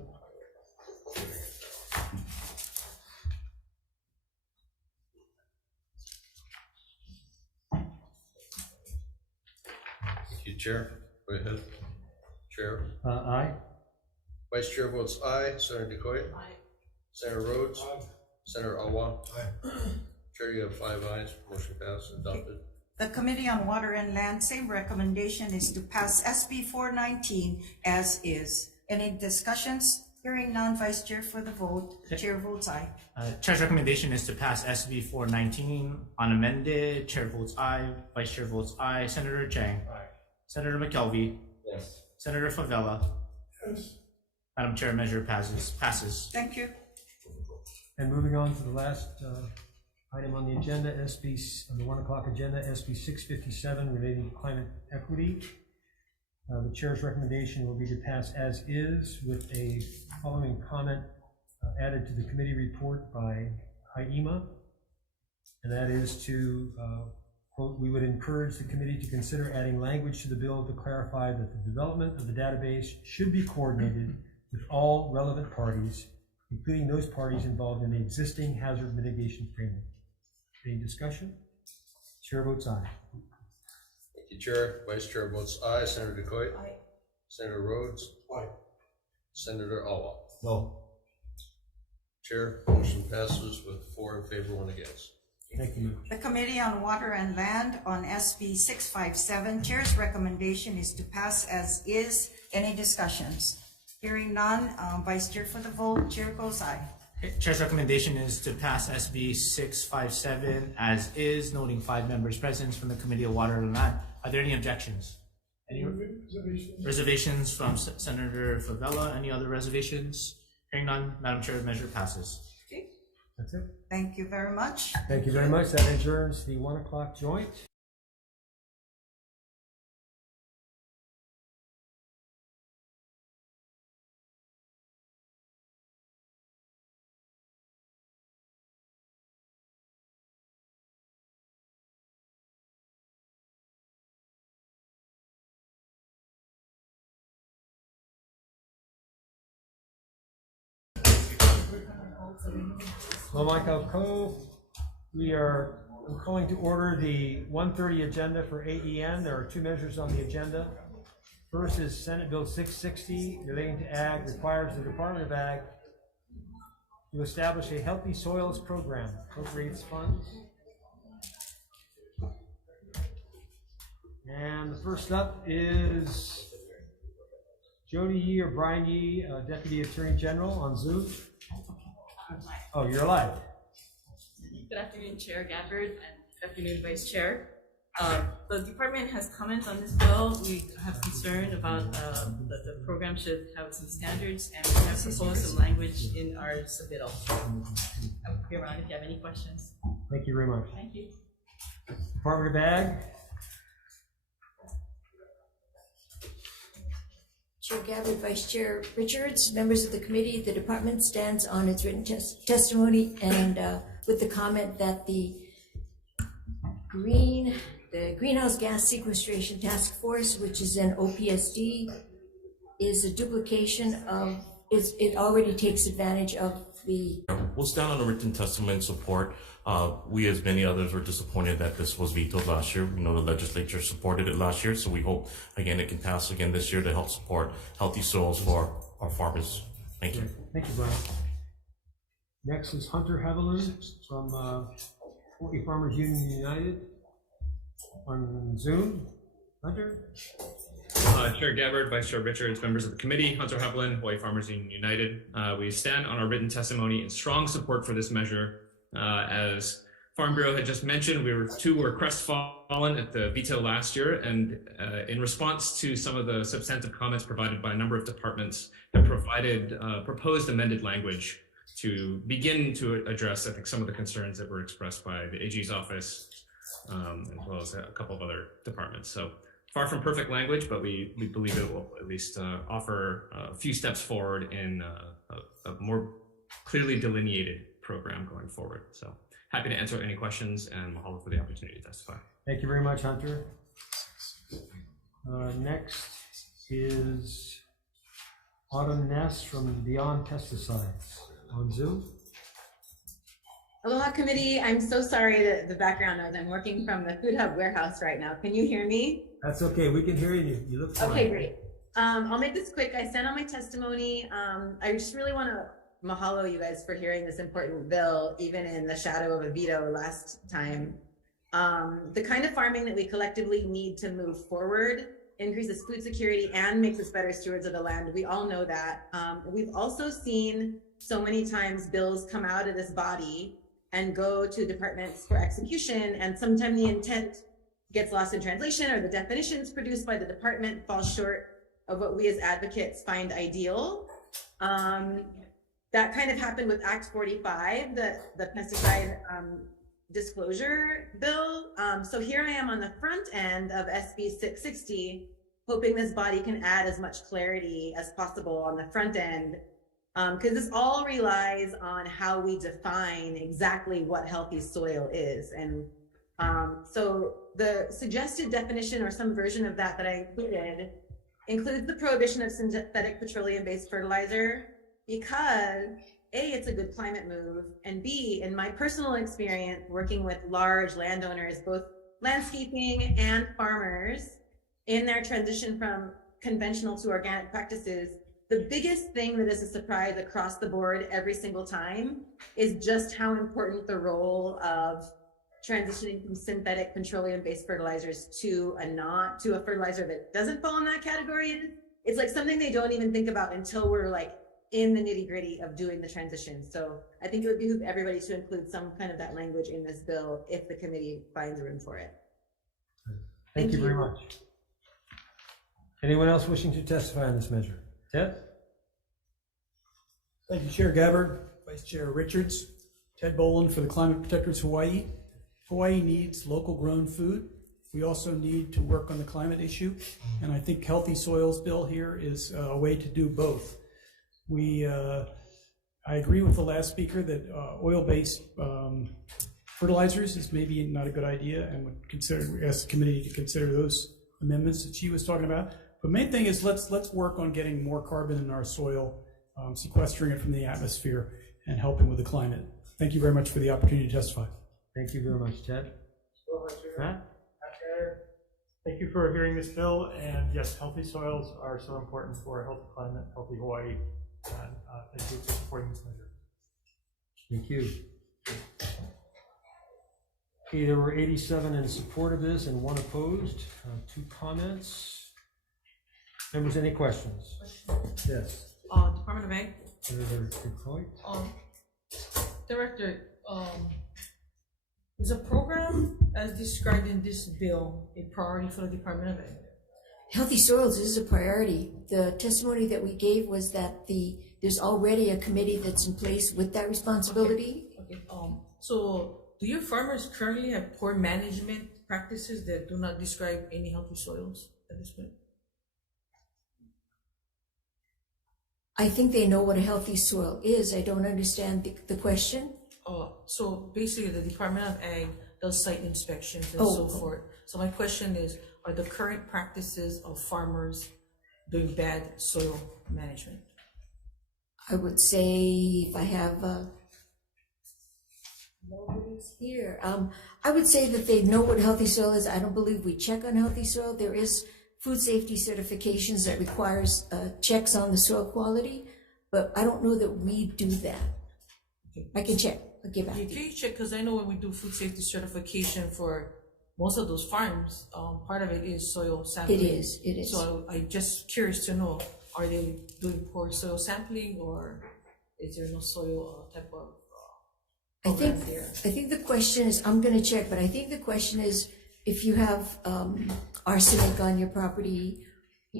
Thank you, Chair. Go ahead. Chair. Aye. Vice Chair votes aye. Senator Decoit? Aye. Senator Rhodes? Aye. Senator Awa? Aye. Chair, you have 5 ayes. Motion passed, adopted. The Committee on Water and Land, same recommendation is to pass SB 419 as is. Any discussions? Hearing none, Vice Chair for the vote. Chair votes aye. Chair's recommendation is to pass SB 419 unamended. Chair votes aye. Vice Chair votes aye. Senator Chang. Aye. Senator McKelvey. Yes. Senator Favela. Yes. Madam Chair, measure passes. Thank you. And moving on to the last item on the agenda, on the 1 o'clock agenda, SB 657 relating to climate equity. The Chair's recommendation will be to pass as is with a following comment added to the committee report by Hawai'i, and that is to Quote, we would encourage the committee to consider adding language to the bill to clarify that the development of the database should be coordinated with all relevant parties, including those parties involved in the existing hazard mitigation framework. Any discussion? Chair votes aye. Thank you, Chair. Vice Chair votes aye. Senator DeCoy? Aye. Senator Rhodes? Aye. Senator Alwal? No. Chair, motion passes with 4 in favor, 1 against. Thank you. The Committee on Water and Land on SB 657, Chair's recommendation is to pass as is. Any discussions? Hearing none, Vice Chair for the vote, Chair goes aye. Chair's recommendation is to pass SB 657 as is, noting 5 members present from the Committee of Water and Land. Are there any objections? Any reservations from Senator Favela? Any other reservations? Hearing none, Madam Chair, the measure passes. Okay. That's it. Thank you very much. Thank you very much. That adjourns the 1 o'clock joint. Lomaico Cove, I'm calling to order the 1:30 agenda for AEN. There are 2 measures on the agenda. First is Senate Bill 660 relating to ag, requires the Department of Ag to establish a healthy soils program, appropriates funds. And the first up is Jody Yee or Brian Yee, Deputy Attorney General on Zoom. Oh, you're alive. Good afternoon, Chair Gabbard, and good afternoon, Vice Chair. The department has comments on this bill. We have concern about that the program should have some standards, and we have proposed some language in our submittal. I will be around if you have any questions. Thank you very much. Thank you. Department of Ag. Chair Gabbard, Vice Chair Richards, members of the committee, the department stands on its written testimony and with the comment that the Greenhouse Gas Sequestration Task Force, which is an OPSD, is a duplication of, it already takes advantage of the... We'll stand on a written testimony and support. We, as many others, were disappointed that this was vetoed last year. We know the legislature supported it last year, so we hope, again, it can pass again this year to help support healthy soils for our farmers. Thank you. Thank you, Brian. Next is Hunter Haviland from Hawaii Farmers Union United on Zoom. Hunter? Chair Gabbard, Vice Chair Richards, members of the committee, Hunter Haviland, Hawaii Farmers Union United. We stand on our written testimony in strong support for this measure. As Farm Bureau had just mentioned, we were crestfallen at the veto last year, and in response to some of the substantive comments provided by a number of departments, have provided proposed amended language to begin to address, I think, some of the concerns that were expressed by the AG's office, as well as a couple of other departments. So far from perfect language, but we believe it will at least offer a few steps forward in a more clearly delineated program going forward. So happy to answer any questions, and mahalo for the opportunity to testify. Thank you very much, Hunter. Next is Autumn Ness from Beyond Pesticides on Zoom. Aloha committee, I'm so sorry that the background noise. I'm working from the Food Hub warehouse right now. Can you hear me? That's okay, we can hear you. You look fine. Okay, great. I'll make this quick. I stand on my testimony. I just really want to mahalo you guys for hearing this important bill, even in the shadow of a veto last time. The kind of farming that we collectively need to move forward increases food security and makes us better stewards of the land. We all know that. We've also seen so many times bills come out of this body and go to departments for execution, and sometimes the intent gets lost in translation, or the definitions produced by the department fall short of what we as advocates find ideal. That kind of happened with Act 45, the pesticide disclosure bill. So here I am on the front end of SB 660, hoping this body can add as much clarity as possible on the front end, because this all relies on how we define exactly what healthy soil is. And so the suggested definition or some version of that I included includes the prohibition of synthetic petroleum-based fertilizer because A, it's a good climate move, and B, in my personal experience working with large landowners, both landscaping and farmers, in their transition from conventional to organic practices, the biggest thing that is a surprise across the board every single time is just how important the role of transitioning from synthetic petroleum-based fertilizers to a fertilizer that doesn't fall in that category is. It's like something they don't even think about until we're like in the nitty-gritty of doing the transition. So I think it would behoove everybody to include some kind of that language in this bill if the committee finds room for it. Thank you very much. Anyone else wishing to testify on this measure? Ted? Thank you, Chair Gabbard, Vice Chair Richards, Ted Boland for the Climate Protectors Hawaii. Hawaii needs local grown food. We also need to work on the climate issue, and I think Healthy Soils Bill here is a way to do both. I agree with the last speaker that oil-based fertilizers is maybe not a good idea, and would ask the committee to consider those amendments that she was talking about. But main thing is let's work on getting more carbon in our soil, sequestering it from the atmosphere, and helping with the climate. Thank you very much for the opportunity to testify. Thank you very much, Ted. Matt? Thank you for hearing this bill, and yes, healthy soils are so important for a healthy climate, healthy Hawaii, and thank you for supporting this measure. Thank you. Okay, there were 87 in support of this and 1 opposed. 2 comments. Members, any questions? Yes. Department of Ag. Senator Detroit. Director, is a program as described in this bill a priority for the Department of Ag? Healthy soils is a priority. The testimony that we gave was that there's already a committee that's in place with that responsibility. Okay. So do your farmers currently have poor management practices that do not describe any healthy soils at this point? I think they know what a healthy soil is. I don't understand the question. So basically the Department of Ag does site inspections and so forth. So my question is, are the current practices of farmers doing bad soil management? I would say if I have nobody's here. I would say that they know what healthy soil is. I don't believe we check on healthy soil. There is food safety certifications that requires checks on the soil quality, but I don't know that we do that. I can check. I'll get back to you. Can you check? Because I know when we do food safety certification for most of those farms, part of it is soil sampling. It is. So I'm just curious to know, are they doing poor soil sampling, or is there no soil type of I think the question is, I'm going to check, but I think the question is if you have arsenic on your property,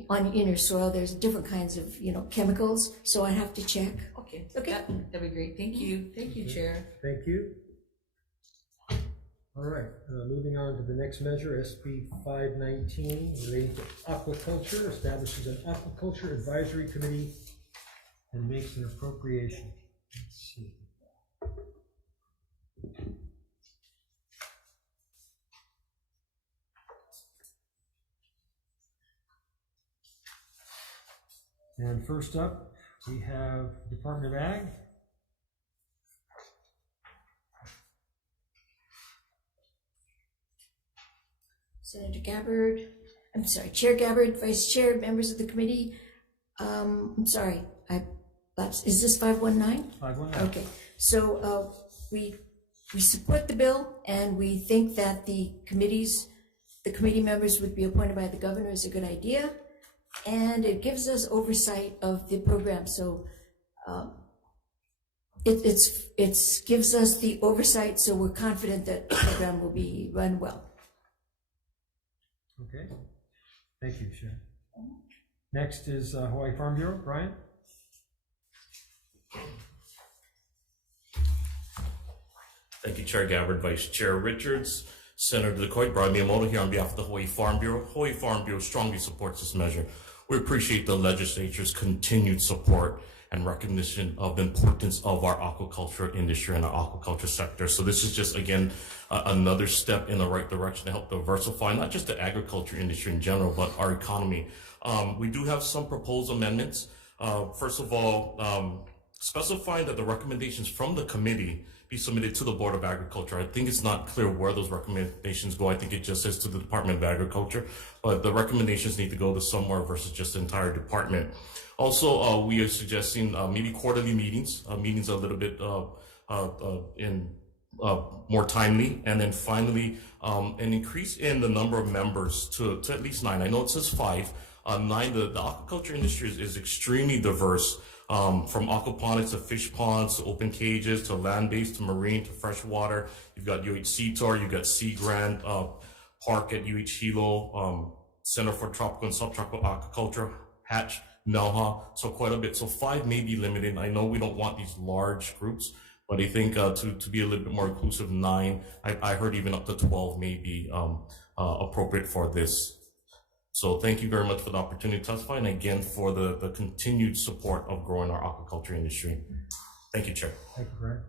on your inner soil, there's different kinds of chemicals. So I have to check. Okay. That'd be great. Thank you. Thank you, Chair. Thank you. All right, moving on to the next measure, SB 519, relating to aquaculture, establishes an aquaculture advisory committee and makes an appropriation. Let's see. And first up, we have Department of Ag. Senator Gabbard, I'm sorry, Chair Gabbard, Vice Chair, members of the committee. I'm sorry, is this 519? 519. Okay, so we support the bill, and we think that the committee members would be appointed by the governor is a good idea, and it gives us oversight of the program. So it gives us the oversight, so we're confident that the program will be run well. Okay, thank you, Sharon. Next is Hawaii Farm Bureau, Brian. Thank you, Chair Gabbard, Vice Chair Richards, Senator DeCoy, Brian Miyamoto here on behalf of the Hawaii Farm Bureau. Hawaii Farm Bureau strongly supports this measure. We appreciate the legislature's continued support and recognition of the importance of our aquaculture industry and our aquaculture sector. So this is just, again, another step in the right direction to help diversify not just the agriculture industry in general, but our economy. We do have some proposed amendments. First of all, specifying that the recommendations from the committee be submitted to the Board of Agriculture. I think it's not clear where those recommendations go. I think it just says to the Department of Agriculture, but the recommendations need to go to somewhere versus just the entire department. Also, we are suggesting maybe quarterly meetings, meetings a little bit more timely, and then finally an increase in the number of members to at least 9. I know it says 5. 9. The aquaculture industry is extremely diverse. From aquaponics to fish ponds to open cages to land-based to marine to freshwater. You've got UH Seator, you've got Sea Grant Park at UH Hilo, Center for Tropical and Subtropical Aquaculture, Hatch, Melha, so quite a bit. So 5 may be limited. I know we don't want these large groups, but I think to be a little bit more inclusive, 9, I heard even up to 12 may be appropriate for this. So thank you very much for the opportunity to testify, and again for the continued support of growing our aquaculture industry. Thank you, Chair. Thank you, Brian.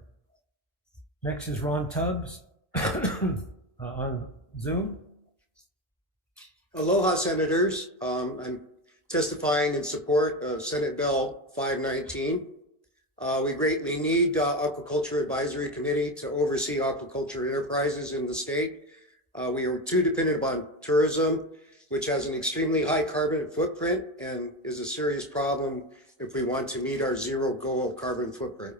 Next is Ron Tubbs on Zoom. Aloha, Senators. I'm testifying in support of Senate Bill 519. We greatly need Aquaculture Advisory Committee to oversee aquaculture enterprises in the state. We are too dependent upon tourism, which has an extremely high carbon footprint and is a serious problem if we want to meet our zero goal of carbon footprint.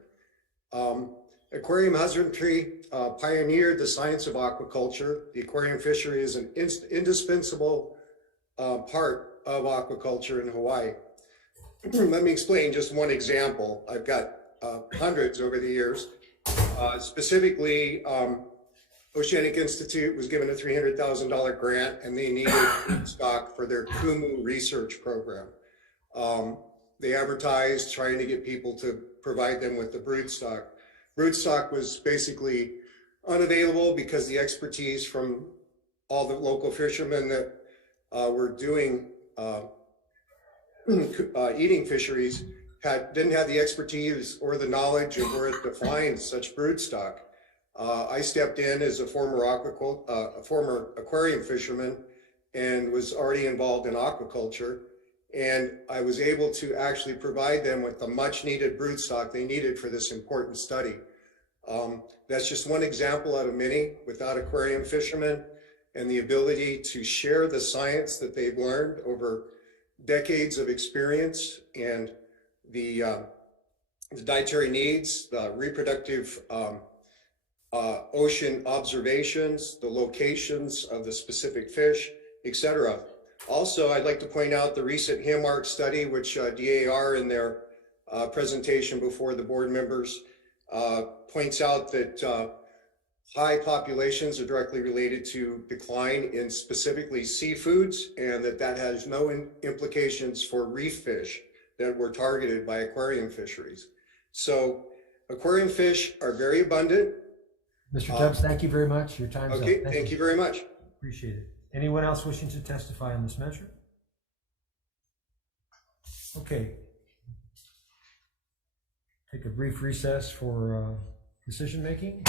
Aquarium husbandry pioneered the science of aquaculture. The aquarium fishery is an indispensable part of aquaculture in Hawaii. Let me explain just one example. I've got hundreds over the years. Specifically, Oceanic Institute was given a $300,000 grant, and they needed stock for their Kumu research program. They advertised trying to get people to provide them with the broodstock. Broodstock was basically unavailable because the expertise from all the local fishermen that were doing eating fisheries didn't have the expertise or the knowledge of where to find such broodstock. I stepped in as a former aquarium fisherman and was already involved in aquaculture, and I was able to actually provide them with the much needed broodstock they needed for this important study. That's just one example out of many. Without aquarium fishermen and the ability to share the science that they've learned over decades of experience and the dietary needs, the reproductive ocean observations, the locations of the specific fish, etc. Also, I'd like to point out the recent Hammark study, which DAR in their presentation before the board members points out that high populations are directly related to decline in specifically seafoods, and that has no implications for reef fish that were targeted by aquarium fisheries. So aquarium fish are very abundant. Mr. Tubbs, thank you very much. Your time's up. Okay, thank you very much. Appreciate it. Anyone else wishing to testify on this measure? Okay. Take a brief recess for decision making.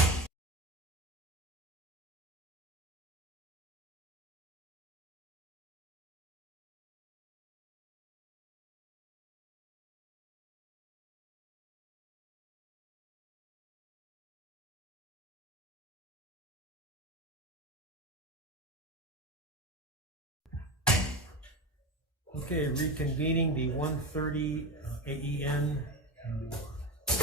Okay, reconvening the 1:30 AEN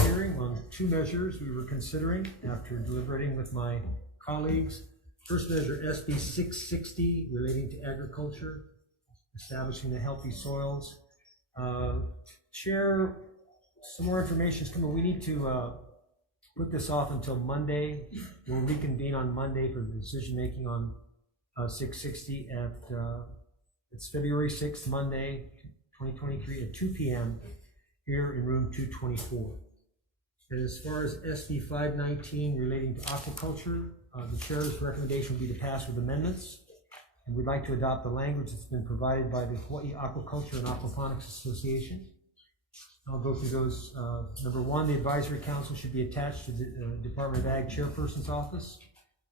hearing on 2 measures we were considering after deliberating with my colleagues. First measure, SB 660, relating to agriculture, establishing the healthy soils. Chair, some more information is coming. We need to put this off until Monday. We'll reconvene on Monday for the decision making on 660 at it's February 6th, Monday, 2023 at 2 p.m. here in room 224. And as far as SB 519 relating to aquaculture, the chair's recommendation would be to pass with amendments. And we'd like to adopt the language that's been provided by the Hawaii Aquaculture and Aquaponics Association. I'll go through those. Number one, the advisory council should be attached to the Department of Ag chairperson's office.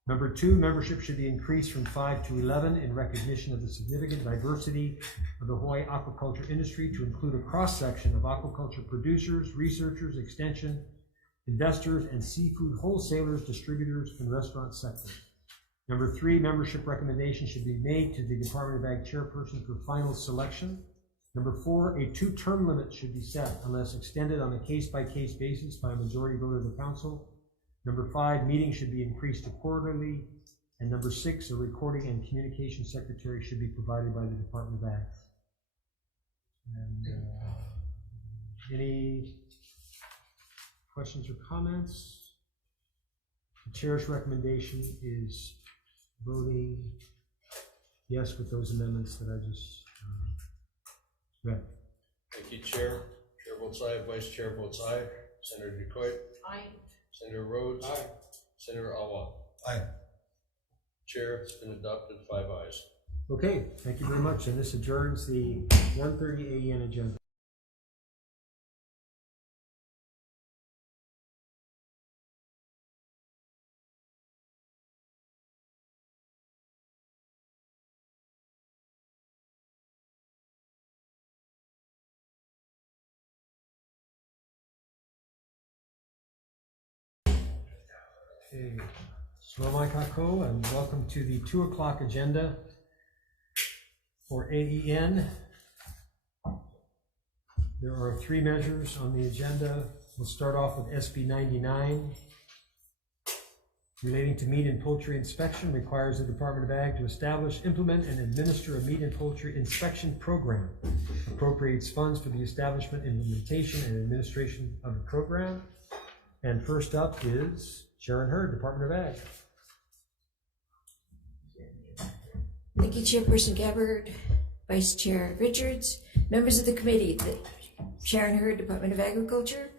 Number two, membership should be increased from 5 to 11 in recognition of the significant diversity of the Hawaii aquaculture industry to include a cross-section of aquaculture producers, researchers, extension, investors, and seafood wholesalers, distributors, and restaurant sectors. Number three, membership recommendations should be made to the Department of Ag chairperson for final selection. Number four, a 2-term limit should be set unless extended on a case-by-case basis by a majority vote of the council. Number five, meetings should be increased to quarterly. And number six, a recording and communication secretary should be provided by the Department of Ag. And any questions or comments? The chair's recommendation is voting yes with those amendments that I just read. Thank you, Chair. Chair votes aye, Vice Chair votes aye. Senator Decoit. Aye. Senator Rhodes. Aye. Senator Awa. Aye. Chair, it's been adopted, 5 ayes. Okay, thank you very much. And this adjourns the 1:30 AEN agenda. Okay, Shalom Kako, and welcome to the 2 o'clock agenda for AEN. There are 3 measures on the agenda. We'll start off with SB 99. Relating to meat and poultry inspection, requires the Department of Ag to establish, implement, and administer a meat and poultry inspection program. Appropriates funds for the establishment, implementation, and administration of the program. And first up is Sharon Hurd, Department of Ag. Thank you, Chairperson Gabbard, Vice Chair Richards, members of the committee. Sharon Hurd, Department of Agriculture.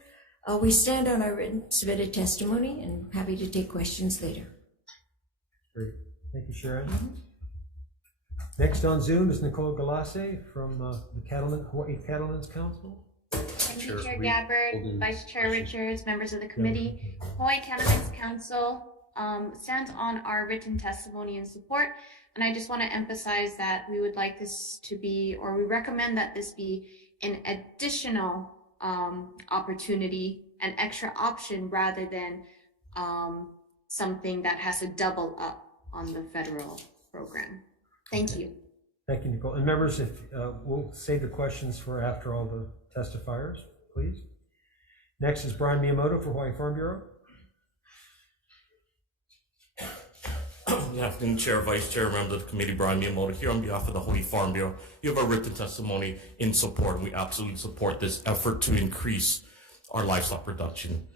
We stand on our written submitted testimony and happy to take questions later. Great. Thank you, Sharon. Next on Zoom is Nicole Galassi from the Hawaii Cattlemen's Council. Thank you, Chair Gabbard, Vice Chair Richards, members of the committee. Hawaii Cattlemen's Council stands on our written testimony and support. And I just want to emphasize that we would like this to be, or we recommend that this be an additional opportunity, an extra option, rather than something that has to double up on the federal program. Thank you. Thank you, Nicole. And members, if we'll save the questions for after all the testifiers, please. Next is Brian Miyamoto for Hawaii Farm Bureau. Good afternoon, Chair, Vice Chair, members of the committee, Brian Miyamoto here on behalf of the Hawaii Farm Bureau. You have a written testimony in support. We absolutely support this effort to increase our livestock production,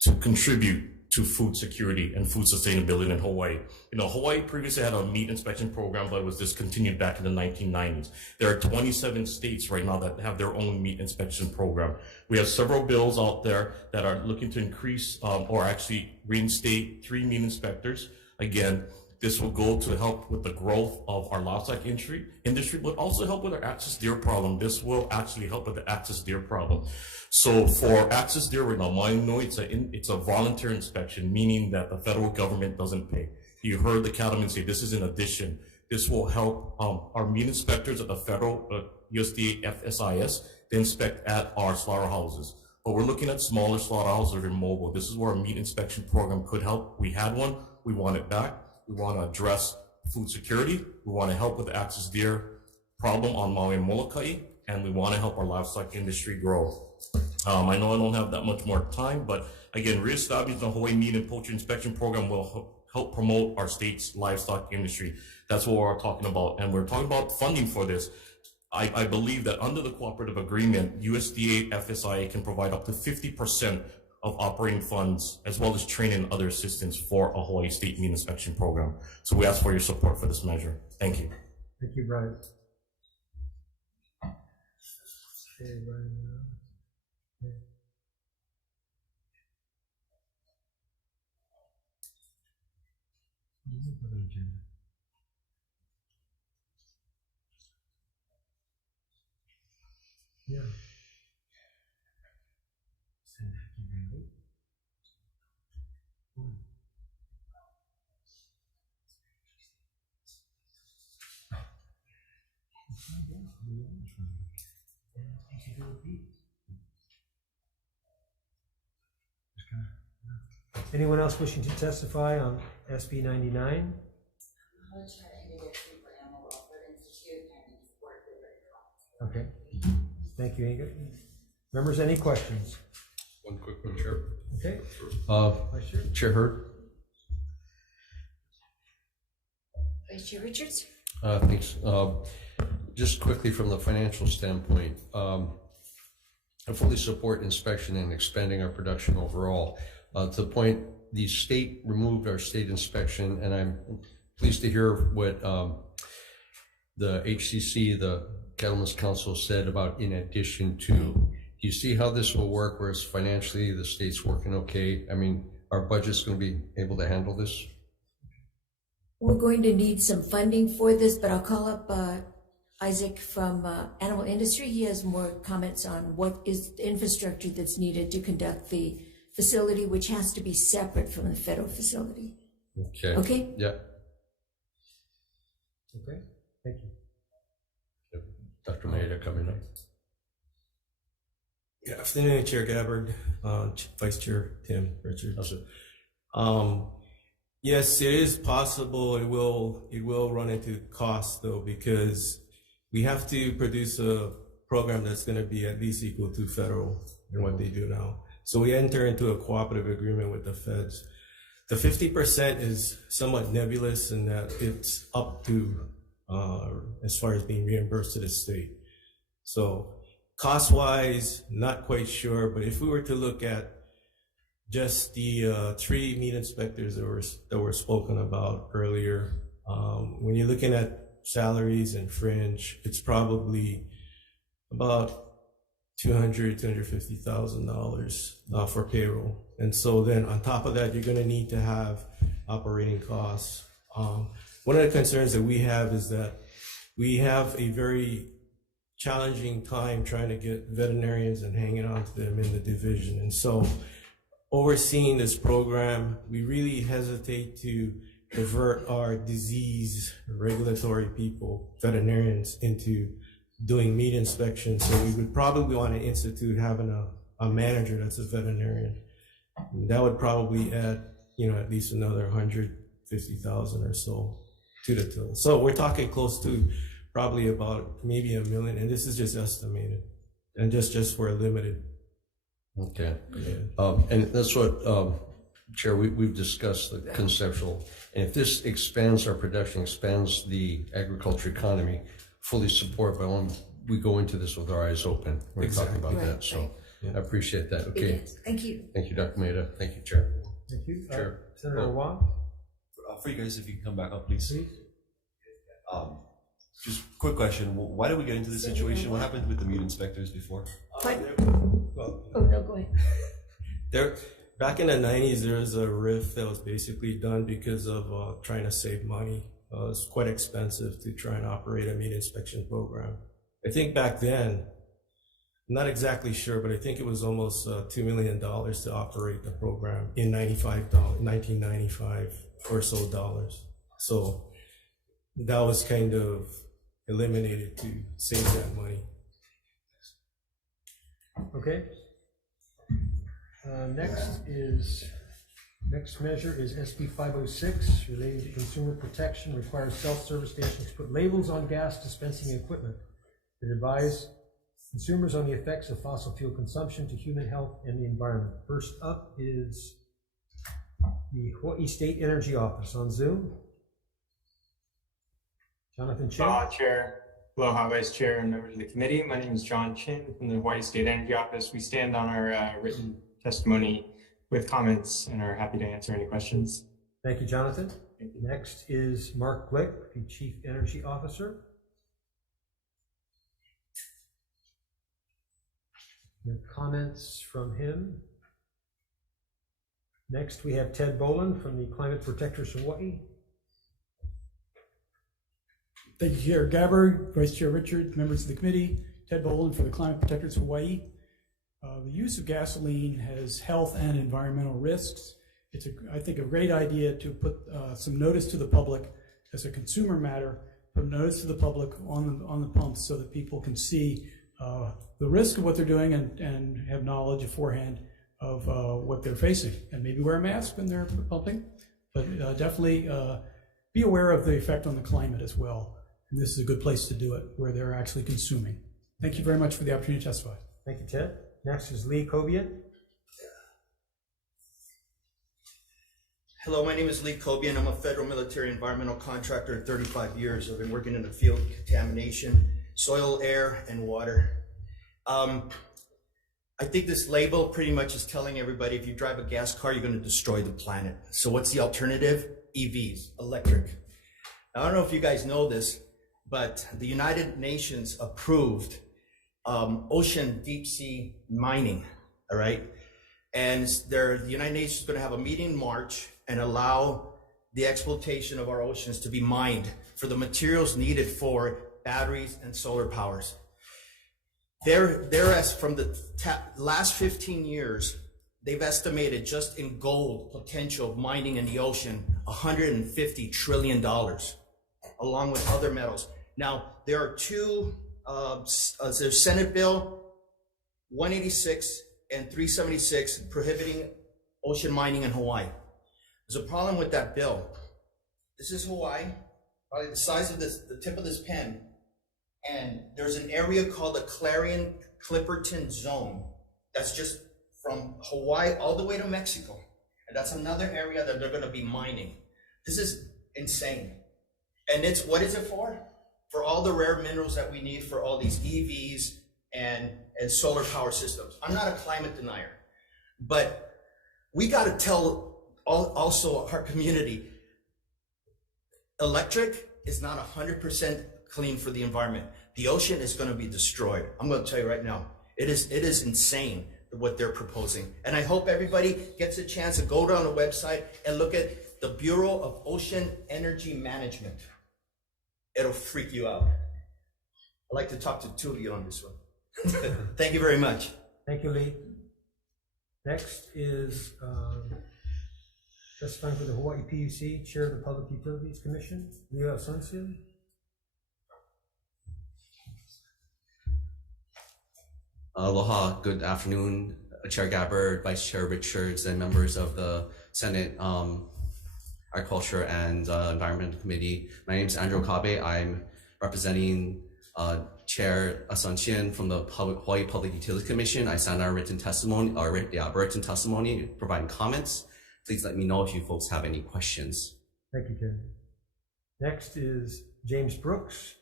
to contribute to food security and food sustainability in Hawaii. You know, Hawaii previously had a meat inspection program, but it was discontinued back in the 1990s. There are 27 states right now that have their own meat inspection program. We have several bills out there that are looking to increase or actually reinstate 3 meat inspectors. Again, this will go to help with the growth of our livestock industry, but also help with our access deer problem. This will actually help with the access deer problem. So for access deer right now, I know it's a volunteer inspection, meaning that the federal government doesn't pay. You heard the cattlemen say this is in addition. This will help our meat inspectors at the federal USDA FSIS to inspect at our slaughterhouses. But we're looking at smaller slaughterhouses that are mobile. This is where a meat inspection program could help. We had one, we want it back. We want to address food security. We want to help with the access deer problem on Maui and Molokai, and we want to help our livestock industry grow. I know I don't have that much more time, but again, reestablishing the Hawaii Meat and Poultry Inspection Program will help promote our state's livestock industry. That's what we're talking about, and we're talking about funding for this. I believe that under the cooperative agreement, USDA FSIA can provide up to 50% of operating funds, as well as training and other assistance for a Hawaii State Meat Inspection Program. So we ask for your support for this measure. Thank you. Thank you, Brian. Okay, Brian. Okay. Yeah. Anyone else wishing to testify on SB 99? Okay, thank you, Ingrid. Members, any questions? One quick one, Chair. Okay. Chair Hurd. Vice Chair Richards? Thanks. Just quickly from the financial standpoint, I fully support inspection and expanding our production overall. To the point, the state removed our state inspection, and I'm pleased to hear what the HCC, the Cattlemen's Council, said about in addition to. Do you see how this will work, whereas financially the state's working okay? I mean, our budget's going to be able to handle this? We're going to need some funding for this, but I'll call up Isaac from Animal Industry. He has more comments on what is the infrastructure that's needed to conduct the facility, which has to be separate from the federal facility. Okay. Okay? Yeah. Okay, thank you. Dr. Maeda coming up. Good afternoon, Chair Gabbard, Vice Chair Tim Richards. Yes, it is possible it will run into costs though, because we have to produce a program that's going to be at least equal to federal and what they do now. So we enter into a cooperative agreement with the feds. The 50% is somewhat nebulous in that it's up to as far as being reimbursed to the state. So cost-wise, not quite sure, but if we were to look at just the 3 meat inspectors that were spoken about earlier, when you're looking at salaries and fringe, it's probably about $250,000 for payroll. And so then on top of that, you're going to need to have operating costs. One of the concerns that we have is that we have a very challenging time trying to get veterinarians and hanging on to them in the division. And so overseeing this program, we really hesitate to divert our disease regulatory people, veterinarians, into doing meat inspections. So we would probably want to institute having a manager that's a veterinarian. And that would probably add, at least another 150,000 or so to the till. So we're talking close to probably about maybe $1 million, and this is just estimated, and just for a limited. Okay. Yeah. And that's what, Chair, we've discussed the conceptual. And if this expands our production, expands the agriculture economy, fully support, but when we go into this with our eyes open, we're talking about that. So I appreciate that. Okay. Thank you. Thank you, Dr. Maeda. Thank you, Chair. Thank you. Chair. Senator Wong? For you guys, if you can come back up, please. Just quick question. Why did we get into this situation? What happened with the meat inspectors before? No, go ahead. Back in the 90s, there was a RIF that was basically done because of trying to save money. It was quite expensive to try and operate a meat inspection program. I think back then, I'm not exactly sure, but I think it was almost $2 million to operate the program in 1995 or so dollars. So that was kind of eliminated to save that money. Okay. Next measure is SB 506, relating to consumer protection, requires self-service stations to put labels on gas dispensing equipment that advise consumers on the effects of fossil fuel consumption to human health and the environment. First up is the Hawai'i State Energy Office on Zoom. Jonathan Chin. Chair. Aloha, Vice Chair and members of the committee. My name is John Chin from the Hawai'i State Energy Office. We stand on our written testimony with comments and are happy to answer any questions. Thank you, Jonathan. Next is Mark Glick, the Chief Energy Officer. No comments from him. Next, we have Ted Boland from the Climate Protectors Hawaii. Thank you, Chair Gabbard, Vice Chair Richard, members of the committee. Ted Boland for the Climate Protectors Hawaii. The use of gasoline has health and environmental risks. It's, I think, a great idea to put some notice to the public as a consumer matter put notice to the public on the pumps so that people can see the risk of what they're doing and have knowledge beforehand of what they're facing, and maybe wear a mask when they're pumping, but definitely be aware of the effect on the climate as well. And this is a good place to do it, where they're actually consuming. Thank you very much for the opportunity to testify. Thank you, Ted. Next is Lee Kobian. Hello, my name is Lee Kobian. I'm a federal military environmental contractor. 35 years. I've been working in the field of contamination, soil, air, and water. I think this label pretty much is telling everybody if you drive a gas car, you're going to destroy the planet. So what's the alternative? EVs, electric. Now, I don't know if you guys know this, but the United Nations approved ocean deep sea mining, all right? And the United Nations is going to have a meeting in March and allow the exploitation of our oceans to be mined for the materials needed for batteries and solar powers. As from the last 15 years, they've estimated just in gold potential of mining in the ocean, $150 trillion, along with other metals. Now, there are two, there's Senate Bill 186 and 376 prohibiting ocean mining in Hawaii. There's a problem with that bill. This is Hawaii, probably the size of the tip of this pen. And there's an area called the Clarion-Clipperton Zone. That's just from Hawaii all the way to Mexico. And that's another area that they're going to be mining. This is insane. And what is it for? For all the rare minerals that we need for all these EVs and solar power systems. I'm not a climate denier, but we got to tell also our community, electric is not 100% clean for the environment. The ocean is going to be destroyed. I'm going to tell you right now, it is insane what they're proposing. And I hope everybody gets a chance to go down the website and look at the Bureau of Ocean Energy Management. It'll freak you out. I'd like to talk to two of you on this one. Thank you very much. Thank you, Lee. Next is testifying for the Hawaii PUC, Chair of the Public Utilities Commission, Leo Asuncion. Aloha, good afternoon, Chair Gabbard, Vice Chair Richards, and members of the Senate Agriculture and Environment Committee. My name is Andrew Kabe. I'm representing Chair Asuncion from the Hawaii Public Utilities Commission. I signed our written testimony, providing comments. Please let me know if you folks have any questions. Thank you, Ken. Next is James Brooks.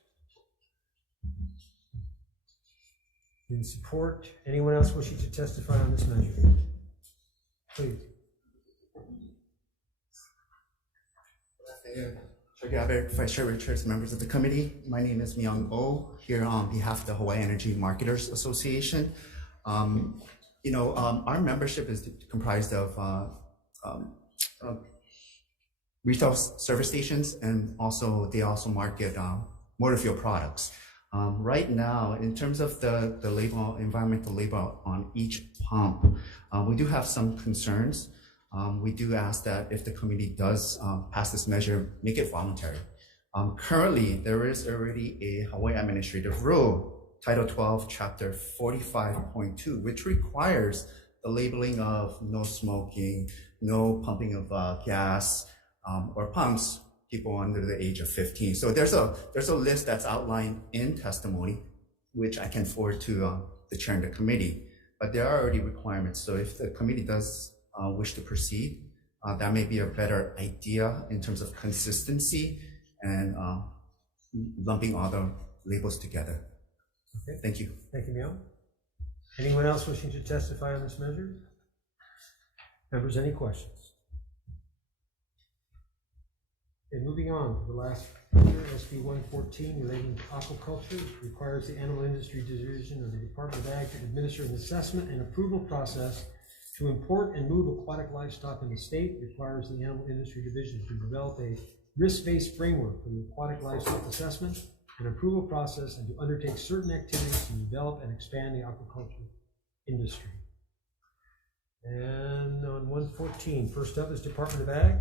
In support, anyone else wishing to testify on this measure? Please. Chair Gabbard, Vice Chair Richards, members of the committee. My name is Myung Oh, here on behalf of the Hawaii Energy Marketers Association. Our membership is comprised of retail service stations, and they also market motor fuel products. Right now, in terms of the label, environmental label on each pump, we do have some concerns. We do ask that if the committee does pass this measure, make it voluntary. Currently, there is already a Hawaii Administrative Rule, Title 12, Chapter 45.2, which requires the labeling of no smoking, no pumping of gas or pumps, people under the age of 15. So there's a list that's outlined in testimony, which I can forward to the chair and the committee. But there are already requirements. So if the committee does wish to proceed, that may be a better idea in terms of consistency and lumping all the labels together. Okay. Thank you. Thank you, Neil. Anyone else wishing to testify on this measure? Members, any questions? Okay, moving on to the last measure, SB 114, relating to aquaculture, requires the Animal Industry Division of the Department of Ag to administer an assessment and approval process to import and move aquatic livestock in the state. Requires the Animal Industry Division to develop a risk-based framework for the aquatic livestock assessment and approval process, and to undertake certain activities to develop and expand the aquaculture industry. And on 114, first up is Department of Ag.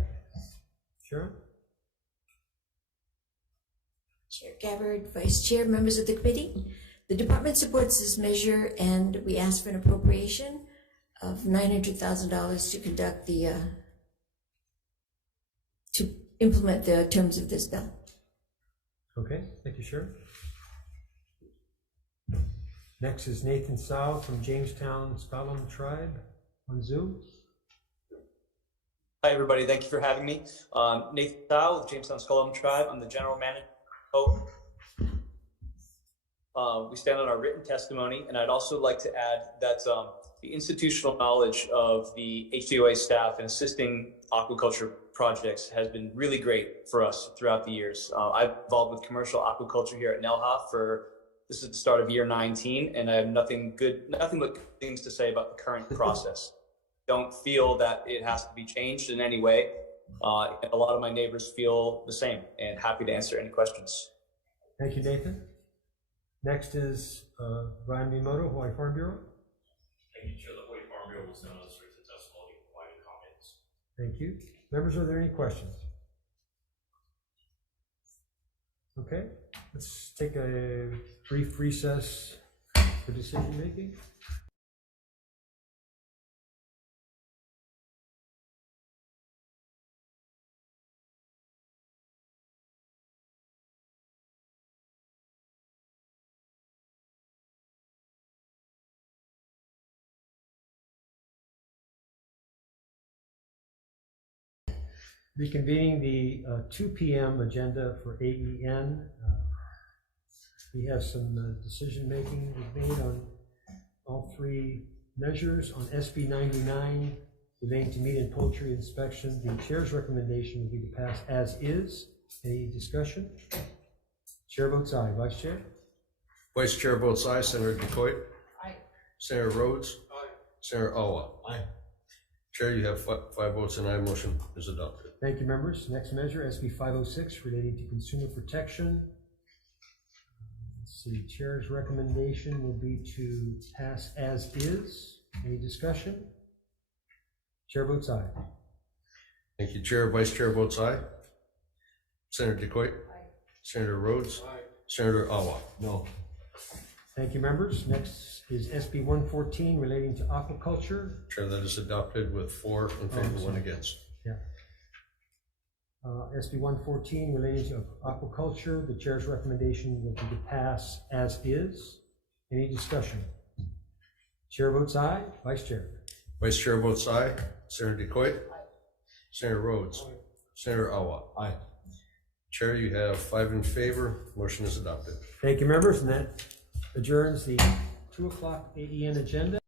Sharon? Chair Gabbard, Vice Chair, members of the committee. The department supports this measure, and we ask for an appropriation of $900,000 to conduct the, to implement the terms of this bill. Okay, thank you, Sheriff. Next is Nathan Sow from Jamestown Skolem Tribe on Zoom. Hi, everybody. Thank you for having me. Nathan Sow with Jamestown Skolem Tribe. I'm the general manager. We stand on our written testimony, and I'd also like to add that the institutional knowledge of the HDOA staff in assisting aquaculture projects has been really great for us throughout the years. I've been involved with commercial aquaculture here at Nelha this is the start of year 19, and I have nothing but good things to say about the current process. Don't feel that it has to be changed in any way. A lot of my neighbors feel the same, and happy to answer any questions. Thank you, Nathan. Next is Brian Miyamoto, Hawaii Farm Bureau. Thank you, Chair. The Hawaii Farm Bureau will stand on this written testimony and provide comments. Thank you. Members, are there any questions? Okay, let's take a brief recess for decision making. Reconvening the 2 p.m. agenda for AEN. We have some decision making made on all three measures. On SB 99, relating to meat and poultry inspection, the chair's recommendation will be to pass as is. Any discussion? Chair votes aye. Vice Chair? Vice Chair votes aye. Senator Decoit? Aye. Senator Rhodes? Aye. Senator Awa? Aye. Chair, you have five votes and aye. Motion is adopted. Thank you, members. Next measure, SB 506, relating to consumer protection. Let's see, Chair's recommendation will be to pass as is. Any discussion? Chair votes aye. Thank you, Chair. Vice Chair votes aye. Senator Decoit? Aye. Senator Rhodes? Aye. Senator Awa? No. Thank you, members. Next is SB 114, relating to aquaculture. Chair, that is adopted with 4 in favor, 1 against. Yeah. SB 114 relating to aquaculture, the chair's recommendation will be to pass as is. Any discussion? Chair votes aye. Vice Chair? Vice Chair votes aye. Senator Decoit? Aye. Senator Rhodes? Aye. Senator Awa? Aye. Chair, you have 5 in favor. Motion is adopted. Thank you, members, and that adjourns the 2 o'clock AEN agenda.